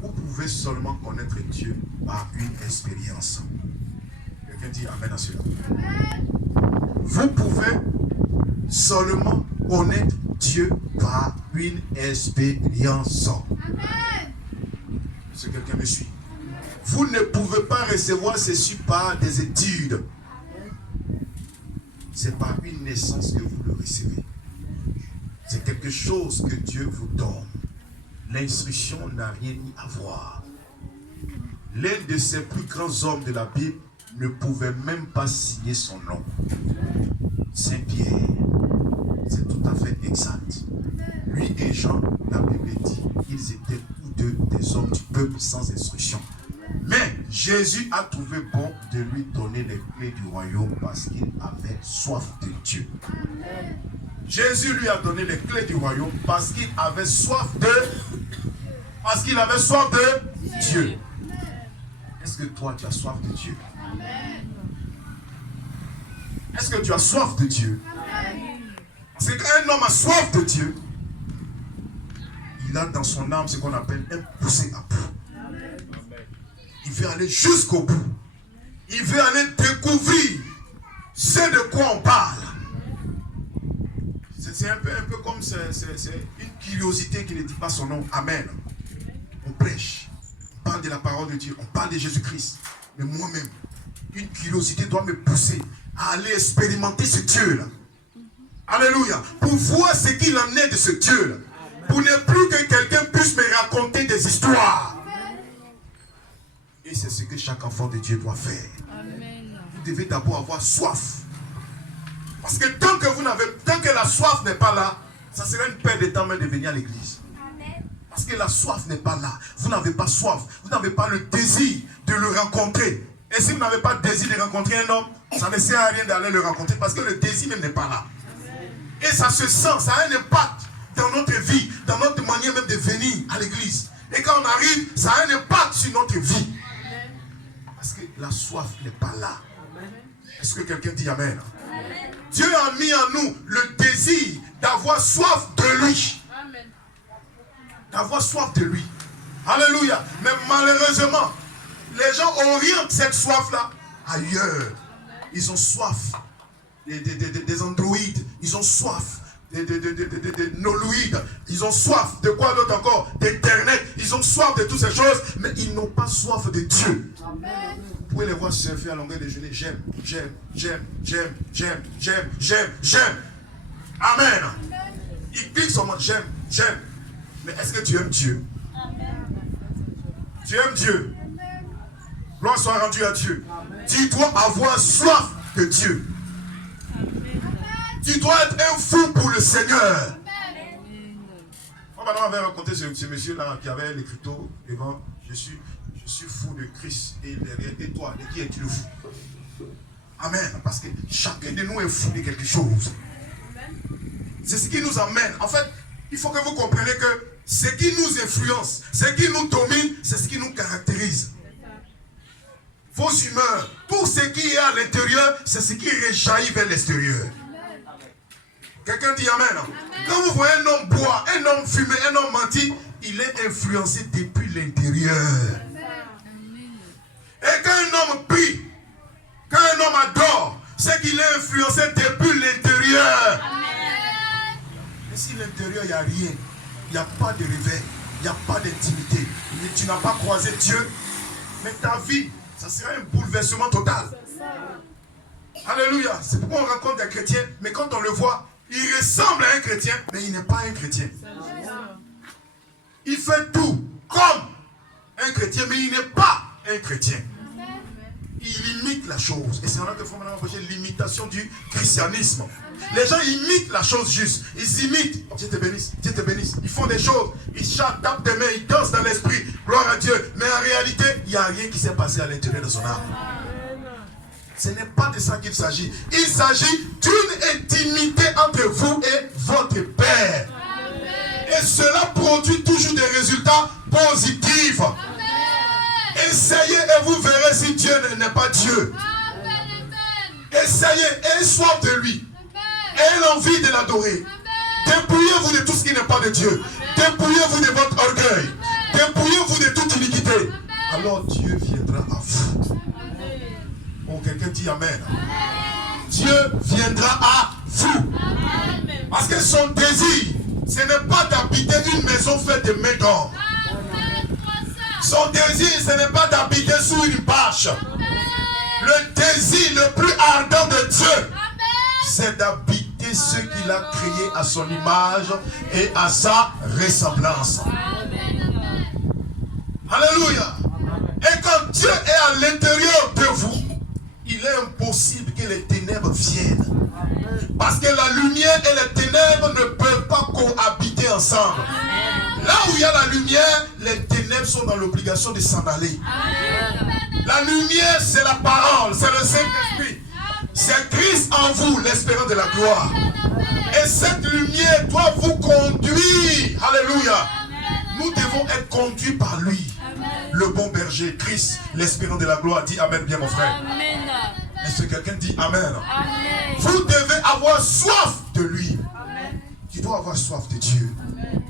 Vous pouvez seulement connaître Dieu par une expérience. Quelqu'un dit Amen à cela. Vous pouvez seulement connaître Dieu par une expérience. Est-ce que quelqu'un me suit? Vous ne pouvez pas recevoir ceci par des études. C'est par une naissance que vous le recevez. C'est quelque chose que Dieu vous donne. L'instruction n'a rien à voir. L'un de ces plus grands hommes de la Bible ne pouvait même pas signer son nom. Saint-Pierre. C'est tout à fait exact. Lui et Jean, la Bible dit, ils étaient tous deux des hommes du peuple sans instruction. Mais Jésus a trouvé bon de lui donner les clés du royaume parce qu'il avait soif de Dieu. Jésus lui a donné les clés du royaume parce qu'il avait soif Parce qu'il avait soif de Dieu. Est-ce que toi, tu as soif de Dieu? Est-ce que tu as soif de Dieu? Parce que quand un homme a soif de Dieu, il a dans son âme ce qu'on appelle un poussé à bout. Il veut aller jusqu'au bout. Il veut aller découvrir ce de quoi on parle. C'est un peu comme c'est une curiosité qui ne dit pas son nom. Amen. On prêche, on parle de la parole de Dieu, on parle de Jésus-Christ. Mais moi-même, une curiosité doit me pousser à aller expérimenter ce Dieu-là. Alléluia. Pour voir ce qu'il en est de ce Dieu-là. Pour ne plus que quelqu'un puisse me raconter des histoires. Et c'est ce que chaque enfant de Dieu doit faire. Amen. Vous devez d'abord avoir soif. Parce que tant que la soif n'est pas là, ça serait une perte de temps même de venir à l'église. Parce que la soif n'est pas là. Vous n'avez pas soif. Vous n'avez pas le désir de le rencontrer. Et si vous n'avez pas le désir de rencontrer un homme, ça ne sert à rien d'aller le rencontrer parce que le désir même n'est pas là. Et ça se sent, ça a un impact dans notre vie, dans notre manière même de venir à l'église. Et quand on arrive, ça a un impact sur notre vie. Parce que la soif n'est pas là. Est-ce que quelqu'un dit Amen? Dieu a mis en nous le désir d'avoir soif de lui. D'avoir soif de lui. Alléluia. Mais malheureusement, les gens orientent cette soif-là ailleurs. Ils ont soif des androïdes. Ils ont soif des noluides. Ils ont soif de quoi d'autre encore? D'internet. Ils ont soif de toutes ces choses. Mais ils n'ont pas soif de Dieu. Amen. Vous pouvez les voir surfer à longueur de journée. J'aime, j'aime, j'aime, j'aime, j'aime, j'aime, j'aime, j'aime. Amen. Ils cliquent sur moi. J'aime, j'aime. Mais est-ce que tu aimes Dieu? Tu aimes Dieu? Gloire soit rendue à Dieu. Tu dois avoir soif de Dieu. Tu dois être un fou pour le Seigneur. Moi, maintenant, on va raconter ce monsieur-là qui avait l'écriteau devant. Je suis fou de Christ. Et toi, de qui es-tu le fou? Amen. Parce que chacun de nous est fou de quelque chose. C'est ce qui nous amène. En fait, il faut que vous compreniez que ce qui nous influence, ce qui nous domine, c'est ce qui nous caractérise. Vos humeurs, tout ce qui est à l'intérieur, c'est ce qui rejaillit vers l'extérieur. Quelqu'un dit Amen. Quand vous voyez un homme boire, un homme fumer, un homme mentir, il est influencé depuis l'intérieur. Et quand un homme prie, quand un homme adore, c'est qu'il est influencé depuis l'intérieur. Et si l'intérieur, il n'y a rien, il n'y a pas de réveil, il n'y a pas d'intimité, tu n'as pas croisé Dieu, mais ta vie, ça serait un bouleversement total. Alléluia. C'est pourquoi on rencontre des chrétiens, mais quand on le voit, il ressemble à un chrétien, mais il n'est pas un chrétien. Il fait tout comme un chrétien, mais il n'est pas un chrétien. Il imite la chose. Et c'est là qu'il faut maintenant approcher l'imitation du christianisme. Les gens imitent la chose juste. Ils imitent. Dieu te bénisse, Dieu te bénisse. Ils font des choses. Ils chantent, tapent des mains, ils dansent dans l'esprit. Gloire à Dieu. Mais en réalité, il n'y a rien qui s'est passé à l'intérieur de son âme. Ce n'est pas de ça qu'il s'agit. Il s'agit d'une intimité entre vous et votre Père. Et cela produit toujours des résultats positifs. Essayez et vous verrez si Dieu n'est pas Dieu. Essayez et soif de lui. Et l'envie de l'adorer. Dépouillez-vous de tout ce qui n'est pas de Dieu. Dépouillez-vous de votre orgueil. Dépouillez-vous de toute iniquité. Alors Dieu viendra à vous. Oh, quelqu'un dit Amen. Dieu viendra à vous. Parce que son désir, ce n'est pas d'habiter une maison faite de mains d'or. Son désir, ce n'est pas d'habiter sous une bâche. Le désir le plus ardent de Dieu, c'est d'habiter ceux qu'il a créés à son image et à sa ressemblance. Alléluia. Et quand Dieu est à l'intérieur de vous, il est impossible que les ténèbres viennent. Parce que la lumière et les ténèbres ne peuvent pas cohabiter ensemble. Là où il y a la lumière, les ténèbres sont dans l'obligation de s'en aller. La lumière, c'est la parole, c'est le Saint-Esprit. C'est Christ en vous, l'espérance de la gloire. Et cette lumière doit vous conduire, alléluia, Nous devons être conduits par lui. Amen. Le bon berger, Christ, l'espérant de la gloire. Dis Amen bien mon frère. Amen. Est-ce que quelqu'un dit Amen? Amen. Vous devez avoir soif de lui. Amen. Tu dois avoir soif de Dieu.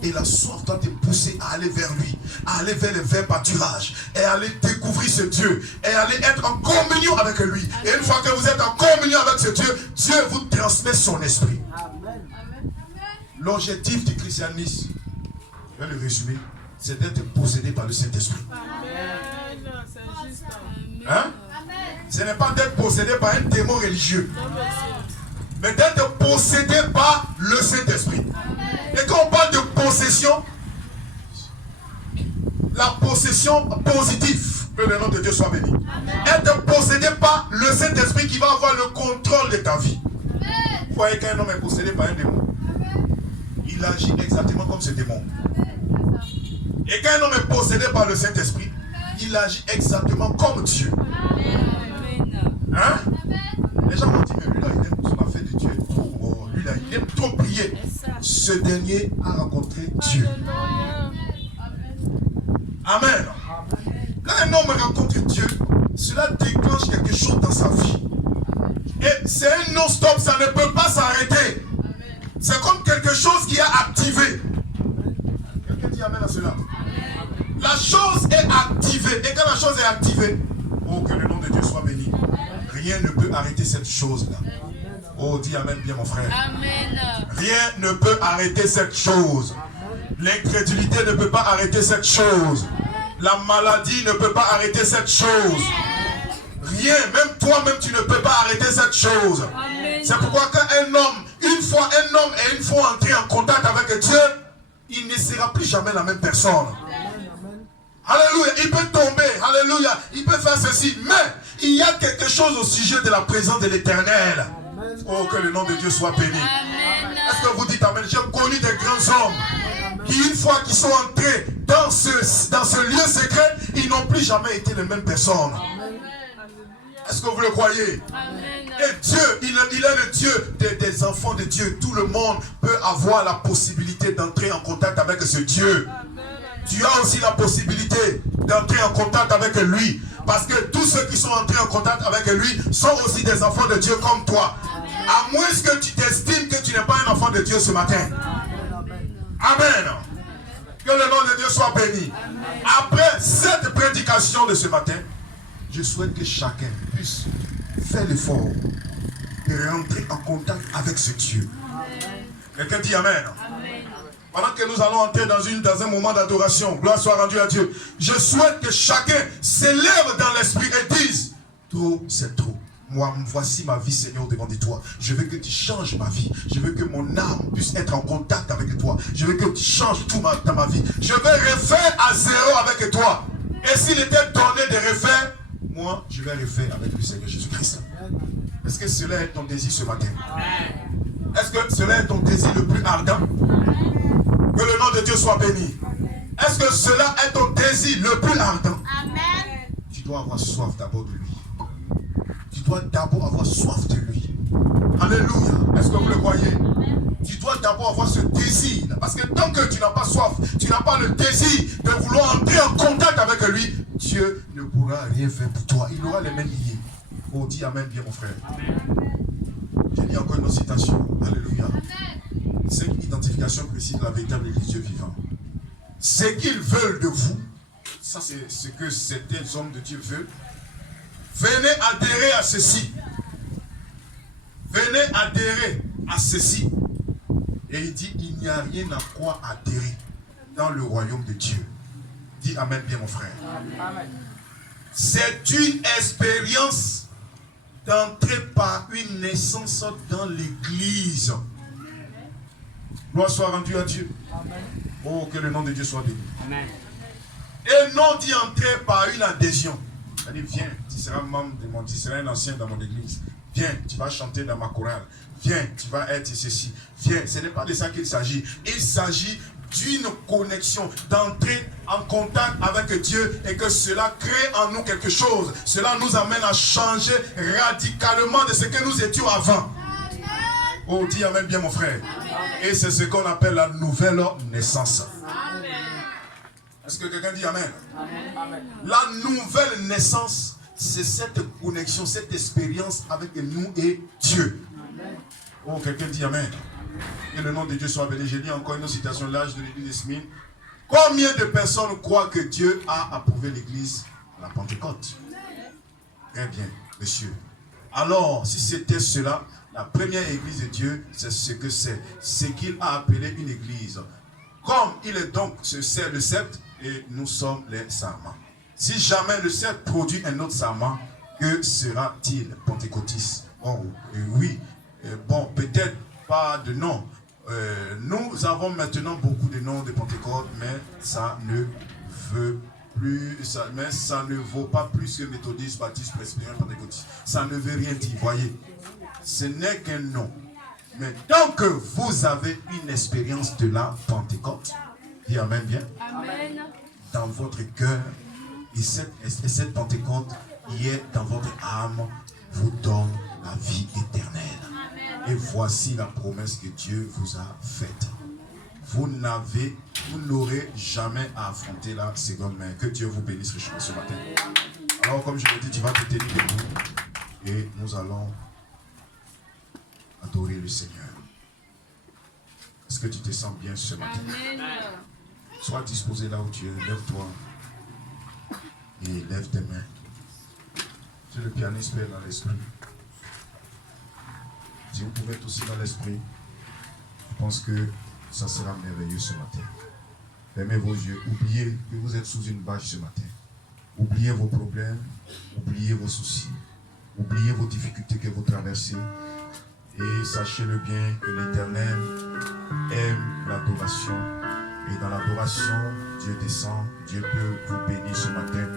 Et la soif doit te pousser à aller vers lui, à aller vers les verts pâturages, et aller découvrir ce Dieu, et aller être en communion avec lui. Et une fois que vous êtes en communion avec ce Dieu, Dieu vous transmet son esprit. L'objectif du christianisme, je vais le résumer, c'est d'être possédé par le Saint-Esprit. Amen. C'est juste. Hein? Ce n'est pas d'être possédé par un démon religieux, mais d'être possédé par le Saint-Esprit. Et quand on parle de possession, la possession positive, que le nom de Dieu soit béni. Être possédé par le Saint-Esprit qui va avoir le contrôle de ta vie. Vous voyez qu'un homme est possédé par un démon, il agit exactement comme ce démon. Et quand un homme est possédé par le Saint-Esprit, il agit exactement comme Dieu. Hein? Les gens m'ont dit, mais lui là, il aime la fête de Dieu. Oh, lui là, il aime trop prier. Ce dernier a rencontré Dieu. Amen. Quand un homme rencontre Dieu, cela déclenche quelque chose dans sa vie. Et c'est un non-stop, ça ne peut pas s'arrêter. C'est comme quelque chose qui est activé. Quelqu'un dit Amen à cela. La chose est activée. Et quand la chose est activée, oh, que le nom de Dieu soit béni. Rien ne peut arrêter cette chose-là. Oh, dis Amen bien mon frère. Amen. Rien ne peut arrêter cette chose. L'incrédulité ne peut pas arrêter cette chose. La maladie ne peut pas arrêter cette chose. Rien, même toi-même, tu ne peux pas arrêter cette chose. C'est pourquoi quand un homme, une fois entré en contact avec Dieu, il ne sera plus jamais la même personne. Alléluia, il peut tomber, alléluia, il peut faire ceci, mais il y a quelque chose au sujet de la présence de l'Éternel. Oh, que le nom de Dieu soit béni. Est-ce que vous dites Amen? J'ai connu des grands hommes qui, une fois qu'ils sont entrés dans ce lieu secret, ils n'ont plus jamais été les mêmes personnes. Est-ce que vous le croyez? Et Dieu, il est le Dieu des enfants de Dieu. Tout le monde peut avoir la possibilité d'entrer en contact avec ce Dieu. Tu as aussi la possibilité d'entrer en contact avec lui. Parce que tous ceux qui sont entrés en contact avec lui sont aussi des enfants de Dieu comme toi. À moins que tu t'estimes que tu n'es pas un enfant de Dieu ce matin. Amen. Que le nom de Dieu soit béni. Après cette prédication de ce matin, je souhaite que chacun puisse faire l'effort de rentrer en contact avec ce Dieu. Quelqu'un dit Amen. Pendant que nous allons entrer dans un moment d'adoration, gloire soit rendue à Dieu, je souhaite que chacun s'élève dans l'esprit et dise, trop c'est trop. Moi, voici ma vie, Seigneur, devant toi. Je veux que tu changes ma vie. Je veux que mon âme puisse être en contact avec toi. Je veux que tu changes tout dans ma vie. Je veux refaire à zéro avec toi. Et s'il était donné de refaire, moi, je vais refaire avec le Seigneur Jésus-Christ. Est-ce que cela est ton désir ce matin? Est-ce que cela est ton désir le plus ardent? Que le nom de Dieu soit béni. Est-ce que cela est ton désir le plus ardent? Amen. Tu dois avoir soif d'abord de lui. Tu dois d'abord avoir soif de lui. Alléluia. Est-ce que vous le croyez? Tu dois d'abord avoir ce désir. Parce que tant que tu n'as pas soif, tu n'as pas le désir de vouloir entrer en contact avec lui, Dieu ne pourra rien faire pour toi. Il aura les mains liées. Oh, dis Amen bien mon frère. J'ai dit encore une autre citation. Alléluia. C'est une identification précise de la véritable Église Dieu vivant. Ce qu'ils veulent de vous, ça c'est ce que certains hommes de Dieu veulent. Venez adhérer à ceci. Venez adhérer à ceci. Et il dit, il n'y a rien à quoi adhérer dans le royaume de Dieu. Dis Amen bien mon frère. Amen. C'est une expérience d'entrer par une naissance dans l'église. Gloire soit rendue à Dieu. Amen. Oh, que le nom de Dieu soit béni. Amen. Et non d'y entrer par une adhésion. C'est-à-dire, viens, tu seras membre de tu seras un ancien dans mon église. Viens, tu vas chanter dans ma chorale. Viens, tu vas être ceci. Viens, ce n'est pas de ça qu'il s'agit. Il s'agit d'une connexion, d'entrer en contact avec Dieu et que cela crée en nous quelque chose. Cela nous amène à changer radicalement de ce que nous étions avant. Oh, dis Amen bien mon frère. Et c'est ce qu'on appelle la nouvelle naissance. Est-ce que quelqu'un dit Amen? Amen. La nouvelle naissance, c'est cette connexion, cette expérience avec nous et Dieu. Oh, quelqu'un dit Amen. Que le nom de Dieu soit béni. J'ai lu encore une autre citation de l'âge de l'église de Smith. Combien de personnes croient que Dieu a approuvé l'église à la Pentecôte? Très bien, monsieur. Alors, si c'était cela, la première église de Dieu, c'est ce que c'est. C'est qu'il a appelé une église. Comme il est donc le sceptre, et nous sommes les sarments. Si jamais le sceptre produit un autre sarment, que sera-t-il? Pentecôtiste. Oh, oui. Bon, peut-être pas de nom. Nous avons maintenant beaucoup de noms de Pentecôte, mais ça ne veut plus, mais ça ne vaut pas plus que méthodiste, baptiste, presbytérien, pentecôtiste. Ça ne veut rien dire, voyez. Ce n'est qu'un nom. Mais tant que vous avez une expérience de la Pentecôte, dis Amen bien, Amen. dans votre cœur, et cette Pentecôte qui est dans votre âme, vous donne la vie éternelle. Et voici la promesse que Dieu vous a faite. Vous n'aurez jamais à affronter la seconde main. Que Dieu vous bénisse richement ce matin. Alors, comme je l'ai dit, tu vas te tenir debout et nous allons adorer le Seigneur. Est-ce que tu te sens bien ce matin? Amen. Sois disposé là où tu es. Lève-toi et lève tes mains. Tu es le pianiste, Père, dans l'esprit. Si vous pouvez être aussi dans l'esprit, je pense que ça sera merveilleux ce matin. Fermez vos yeux. Oubliez que vous êtes sous une bâche ce matin. Oubliez vos problèmes. Oubliez vos soucis. Oubliez vos difficultés que vous traversez. Et sachez-le bien que l'Éternel aime l'adoration. Et dans l'adoration, Dieu descend. Dieu peut vous bénir ce matin.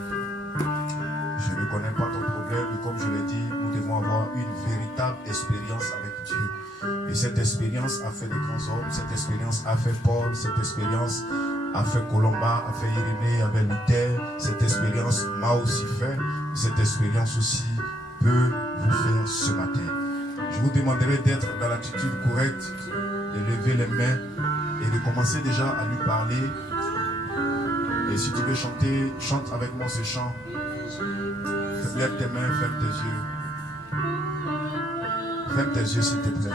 Je ne connais pas ton problème, mais comme je l'ai dit, nous devons avoir une véritable expérience avec Dieu. Et cette expérience a fait des grands hommes, cette expérience a fait Paul, cette expérience a fait Colomba, a fait Irénée, a fait Luther, cette expérience m'a aussi fait, cette expérience aussi peut vous faire ce matin. Je vous demanderai d'être dans l'attitude correcte, de lever les mains et de commencer déjà à lui parler. Et si tu veux chanter, chante avec moi ce chant. Lève tes mains, ferme tes yeux. Ferme tes yeux s'il te plaît.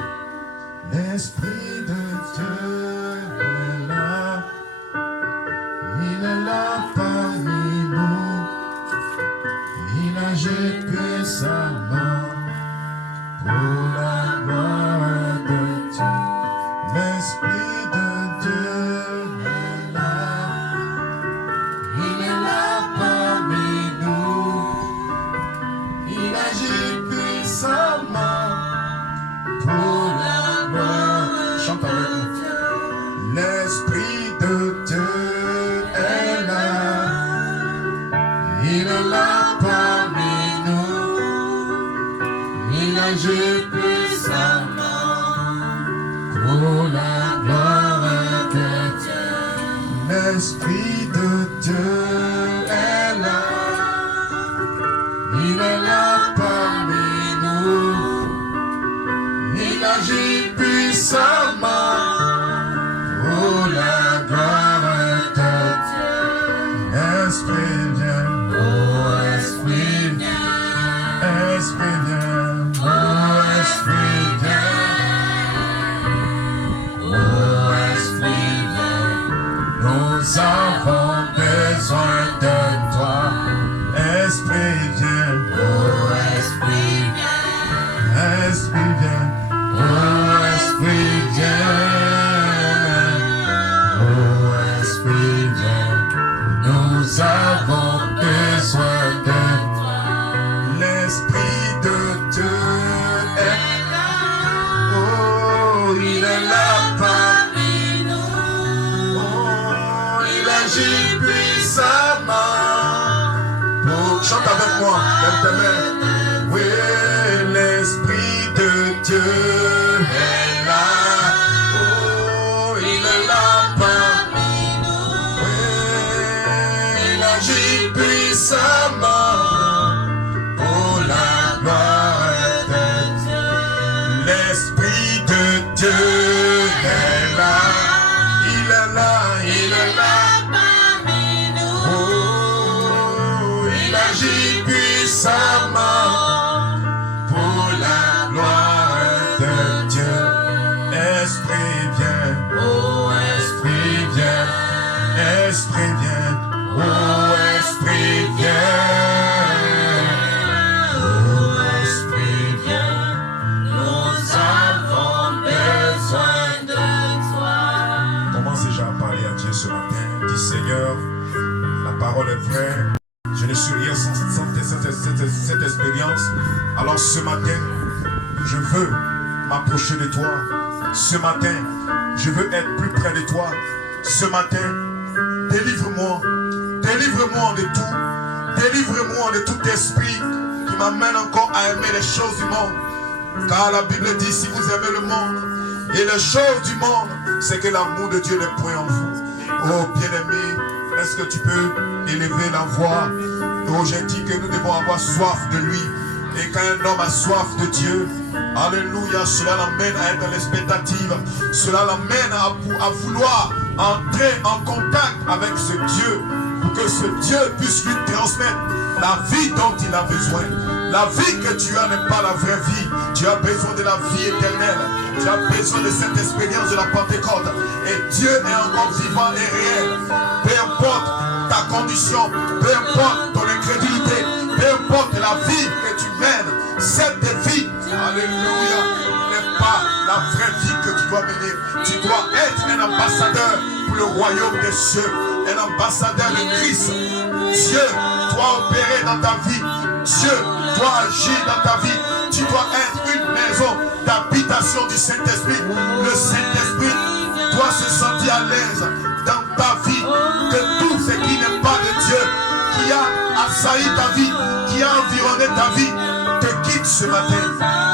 L'Esprit de Dieu est là. Il est là parmi nous. Il a jeté sa main pour la gloire de Dieu. L'Esprit de Dieu est là. Il est là parmi nous. Il agit puissamment pour la gloire. Chante avec nous. L'Esprit de Dieu est là. Il est là parmi nous. Il agit puissamment pour la gloire de Dieu. L'Esprit de Dieu est là. Il est là parmi nous. Il agit puissamment pour la gloire de Dieu. Esprit viens, oh Esprit viens, Esprit viens, oh Esprit viens, oh Esprit viens. Nous avons besoin de toi. Esprit viens, oh Esprit viens, Esprit viens, oh Esprit viens, oh Esprit viens. Nous avons besoin de toi. L'Esprit de cette expérience. Alors ce matin, je veux m'approcher de toi. Ce matin, je veux être plus près de toi. Ce matin, délivre-moi. Délivre-moi de tout. Délivre-moi de tout esprit qui m'amène encore à aimer les choses du monde. Car la Bible dit, si vous aimez le monde et les choses du monde, c'est que l'amour de Dieu n'est point en vous. Oh bien-aimé, est-ce que tu peux élever la voix? Oh, j'ai dit que nous devons avoir soif de lui. Et quand un homme a soif de Dieu, alléluia, cela l'amène à être dans l'expectative. Cela l'amène à vouloir entrer en contact avec ce Dieu, pour que ce Dieu puisse lui transmettre la vie dont il a besoin. La vie que tu as n'est pas la vraie vie. Tu as besoin de la vie éternelle. Tu as besoin de cette expérience de la Pentecôte. Et Dieu est encore vivant et réel. Peu importe ta condition, peu importe ton incrédulité, peu importe la vie que tu mènes, cette vie, alléluia, n'est pas la vraie vie que tu dois mener. Tu dois être un ambassadeur pour le royaume des cieux, un ambassadeur de Christ. Dieu doit opérer dans ta vie. Dieu doit agir dans ta vie. Tu dois être une maison d'habitation du Saint-Esprit. Le Saint-Esprit doit se sentir à l'aise dans ta vie. Que tout ce qui n'est pas de Dieu, qui a assailli ta vie, qui a environné ta vie, te quitte ce matin.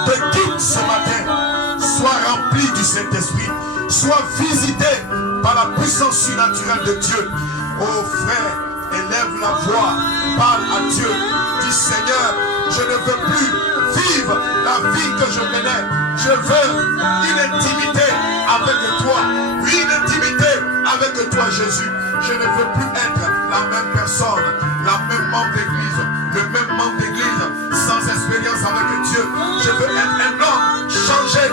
Te quitte ce matin. Sois rempli du Saint-Esprit. Sois visité par la puissance surnaturelle de Dieu. Oh frère, élève la voix, parle à Dieu. Dis Seigneur, je ne veux plus vivre la vie que je menais. Je veux une intimité avec toi. Une intimité avec toi, Jésus. Je ne veux plus être la même personne, la même membre d'église, le même membre d'église, sans expérience avec Dieu. Je veux être un homme changé,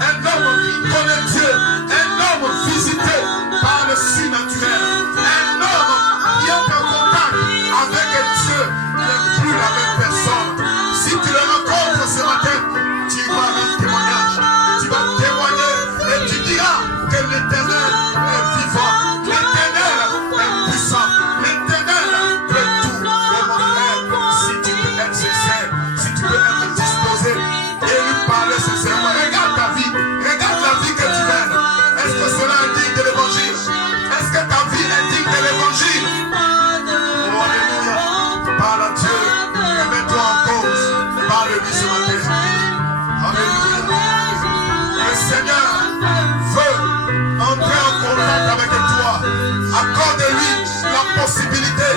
un homme qui connaît Dieu, un homme visité par le surnaturel, un homme qui entre en contact avec Dieu, n'est plus la même personne. Si tu le rencontres ce matin, tu vas rendre témoignage, tu vas témoigner et tu diras que l'Éternel est vivant, l'Éternel est puissant, l'Éternel peut tout. Et mon frère, si tu peux être sincère, si tu peux être disposé et lui parler sincèrement, regarde ta vie, regarde la vie que tu mènes. Est-ce que cela est digne de l'évangile? Est-ce que ta vie est digne de l'évangile? Oh, alléluia. Parle à Dieu, remets-toi en cause, parle-lui ce matin. Alléluia. Le Seigneur veut entrer en contact avec toi. Accorde-lui la possibilité.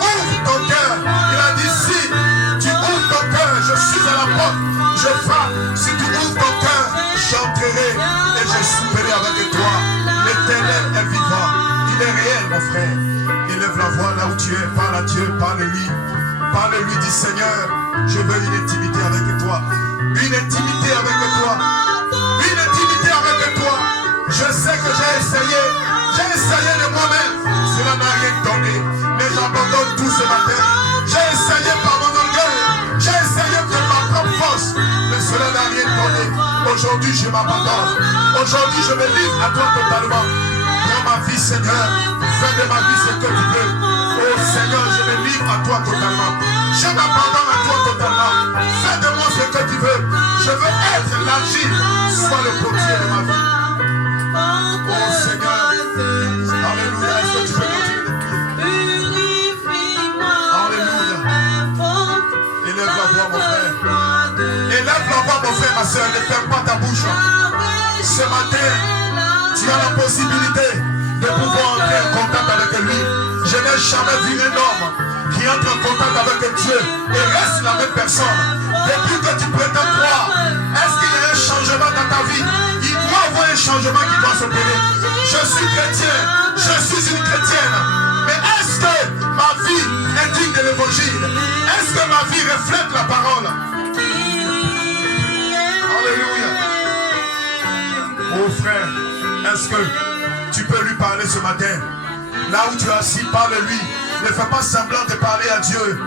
Ouvre ton cœur. Il a dit, si tu ouvres ton cœur, je suis à la porte, je frappe. Si tu ouvres ton cœur, j'entrerai et je souperai avec toi. L'Éternel est vivant. Il est réel, mon frère. Élève la voix là où tu es. Parle à Dieu, parle-lui. Parle-lui, dis Seigneur, je veux une intimité avec toi. Une intimité avec toi. Une intimité avec toi. Je sais que j'ai essayé de moi-même. Cela n'a rien donné. Mais j'abandonne tout ce matin. J'ai essayé par mon orgueil. J'ai essayé de ma propre force. Mais cela n'a rien donné. Aujourd'hui, je m'abandonne. Aujourd'hui, je me livre à toi totalement. Prends ma vie, Seigneur. Fais de ma vie ce que tu veux. Oh Seigneur, je me livre à toi totalement. Je m'abandonne à toi totalement. Fais de moi ce que tu veux. Je veux être l'argile. Sois le potier de ma vie. Oh Seigneur. Alléluia. Est-ce que tu peux continuer de prier? Alléluia. Élève la voix, mon frère. Élève la voix, mon frère, ma soeur. Ne ferme pas ta bouche. Ce matin, tu as la possibilité de pouvoir entrer en contact avec lui. Je n'ai jamais vu un homme qui entre en contact avec Dieu et reste la même personne. Depuis que tu prétends croire, est-ce qu'il y a un changement dans ta vie? Il doit y avoir un changement qui doit s'opérer. Je suis chrétien, je suis une chrétienne. Mais est-ce que ma vie est digne de l'évangile? Est-ce que ma vie reflète la parole? Alléluia. Oh frère, est-ce que tu peux lui parler ce matin? Là où tu es assis, parle-lui. Ne fais pas semblant de parler à Dieu.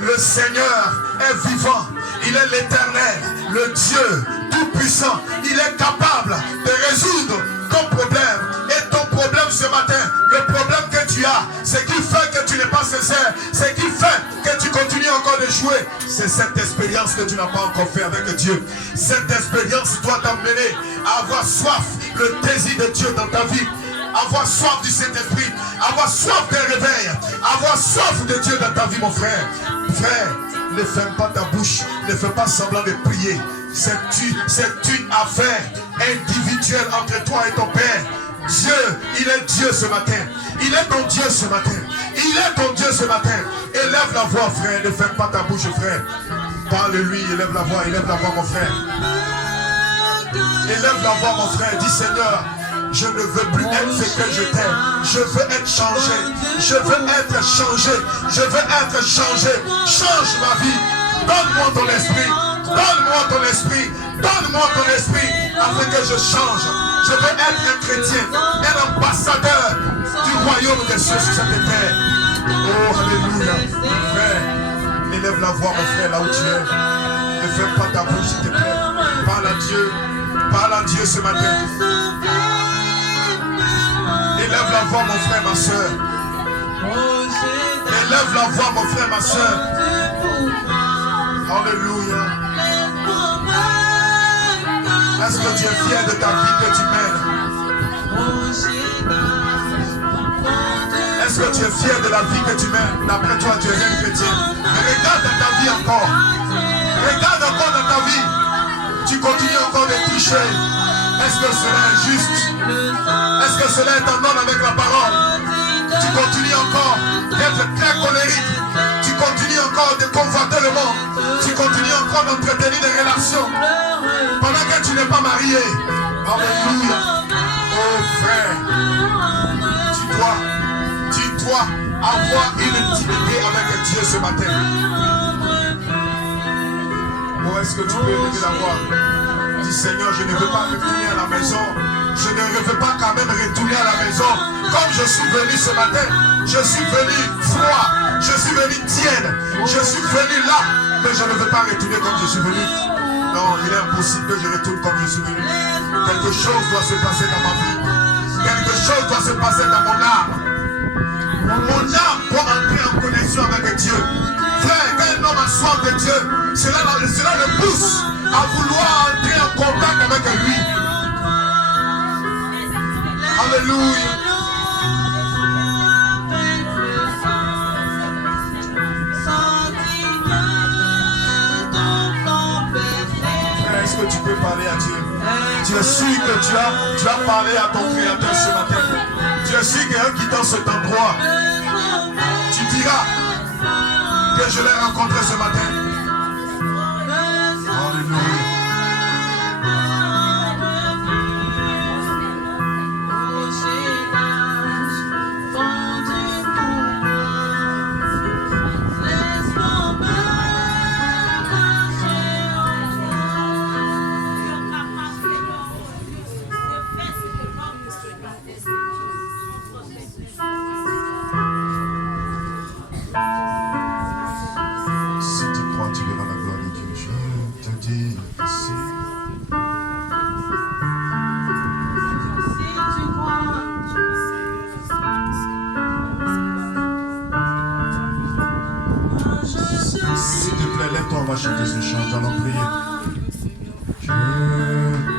Le Seigneur est vivant. Il est l'Éternel, le Dieu tout-puissant. Il est capable de résoudre ton problème. Et ton problème ce matin, le problème que tu as, ce qui fait que tu n'es pas sincère, ce qui fait que tu continues encore de jouer, c'est cette expérience que tu n'as pas encore fait avec Dieu. Cette expérience doit t'amener à avoir soif, le désir de Dieu dans ta vie, avoir soif du Saint-Esprit, avoir soif des réveils, avoir soif de Dieu dans ta vie, mon frère. Frère, ne ferme pas ta bouche, ne fais pas semblant de prier. C'est une affaire individuelle entre toi et ton Père. Dieu, il est Dieu ce matin. Il est ton Dieu ce matin. Il est ton Dieu ce matin. Élève la voix, frère. Ne ferme pas ta bouche, frère. Parle-lui, élève la voix, mon frère. Élève la voix, mon frère. Dis, Seigneur, je ne veux plus être ce que j'étais. Je veux être changé. Je veux être changé. Je veux être changé. Change ma vie. Donne-moi ton esprit. Donne-moi ton esprit. Donne-moi ton esprit afin que je change. Je veux être un chrétien, un ambassadeur du royaume des cieux sur cette terre. Oh, alléluia. Frère, élève la voix, mon frère, là où tu es. Ne ferme pas ta bouche, s'il te plaît. Parle à Dieu. Parle à Dieu ce matin. Élève la voix, mon frère, ma soeur. Élève la voix, mon frère, ma soeur. Alléluia. Est-ce que tu es fier de ta vie que tu mènes? Est-ce que tu es fier de la vie que tu mènes? D'après toi, tu es un chrétien. Mais regarde dans ta vie encore. Regarde encore dans ta vie. Tu continues encore de tricher. Est-ce que cela est juste? Est-ce que cela est en ordre avec la parole? Tu continues encore d'être très colérique. Tu continues encore de convoiter le monde. Tu continues encore d'entretenir des relations pendant que tu n'es pas marié. Alléluia. Oh frère, tu dois avoir une intimité avec Dieu ce matin. Oh, est-ce que tu peux élever la voix? Dis, Seigneur, je ne veux pas retourner à la maison. Je ne veux pas quand même retourner à la maison. Comme je suis venu ce matin, je suis venu froid, je suis venu tiède, je suis venu là, mais je ne veux pas retourner comme je suis venu. Non, il est impossible que je retourne comme je suis venu. Quelque chose doit se passer dans ma vie. Quelque chose doit se passer dans mon âme. Mon âme doit entrer en connexion avec Dieu. Frère, quand un homme a soif de Dieu, cela le pousse à vouloir entrer en contact avec lui. Alléluia. Est-ce que tu peux parler à Dieu? Tu es sûr que tu as parlé à ton Créateur ce matin. Tu es sûr qu'en quittant cet endroit, tu diras que je l'ai rencontré ce matin. Alléluia. On va chanter ce chant, nous allons prier. Je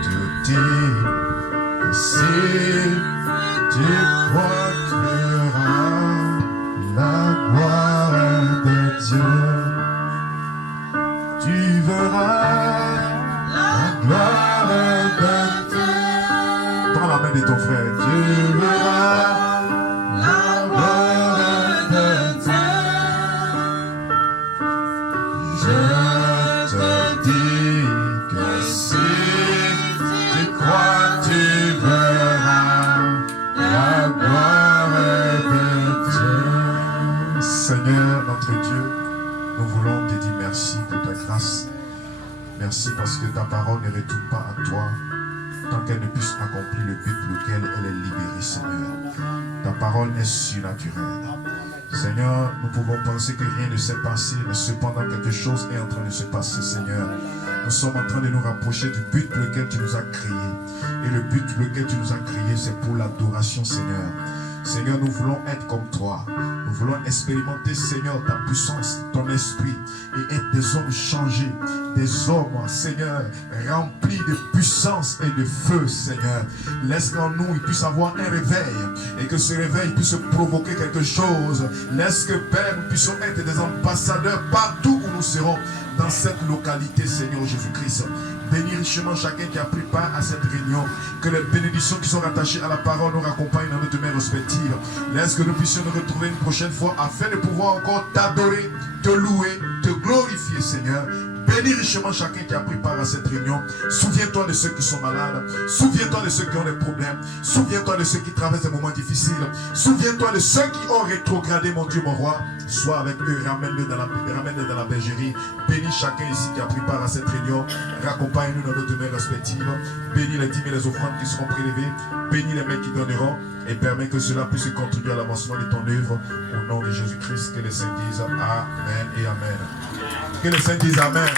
te dis que si tu crois, tu verras la gloire de Dieu. Tu verras la gloire de Dieu. Prends la main de ton frère. Tu verras la gloire de Dieu. Je te dis que si tu crois, tu verras la gloire de Dieu. Seigneur, notre Dieu, nous voulons te dire merci pour ta grâce. Merci parce que ta parole ne retourne pas à toi tant qu'elle ne puisse accomplir le but pour lequel elle est libérée, Seigneur. Ta parole est surnaturelle. Seigneur, nous pouvons penser que rien ne s'est passé, mais cependant quelque chose est en train de se passer, Seigneur. Nous sommes en train de nous rapprocher du but pour lequel tu nous as créés. Et le but pour lequel tu nous as créés, c'est pour l'adoration, Seigneur. Seigneur, nous voulons être comme toi. Nous voulons expérimenter, Seigneur, ta puissance, ton esprit, et être des hommes changés, des hommes, Seigneur, remplis de puissance et de feu, Seigneur. Laisse qu'en nous, il puisse avoir un réveil, et que ce réveil puisse provoquer quelque chose. Laisse que, Père, nous puissions être des ambassadeurs partout où nous serons, dans cette localité, Seigneur Jésus-Christ. Bénis richement chacun qui a pris part à cette réunion. Que les bénédictions qui sont rattachées à la parole nous raccompagnent dans nos demeures respectives. Laisse que nous puissions nous retrouver une prochaine fois afin de pouvoir encore t'adorer, te louer, te glorifier, Seigneur. Bénis richement chacun qui a pris part à cette réunion. Souviens-toi de ceux qui sont malades. Souviens-toi de ceux qui ont des problèmes. Souviens-toi de ceux qui traversent des moments difficiles. Souviens-toi de ceux qui ont rétrogradé, mon Dieu, mon roi. Sois avec eux, ramène-les dans la bergerie. Bénis chacun ici qui a pris part à cette réunion. Raccompagne-nous dans nos demeures respectives. Bénis les dîmes et les offrandes qui seront prélevées. Bénis les mains qui donneront. Et permets que cela puisse contribuer à l'avancement de ton œuvre. Au nom de Jésus-Christ, que les saints disent Amen et Amen. Que les saints disent Amen.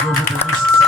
Dieu vous bénisse.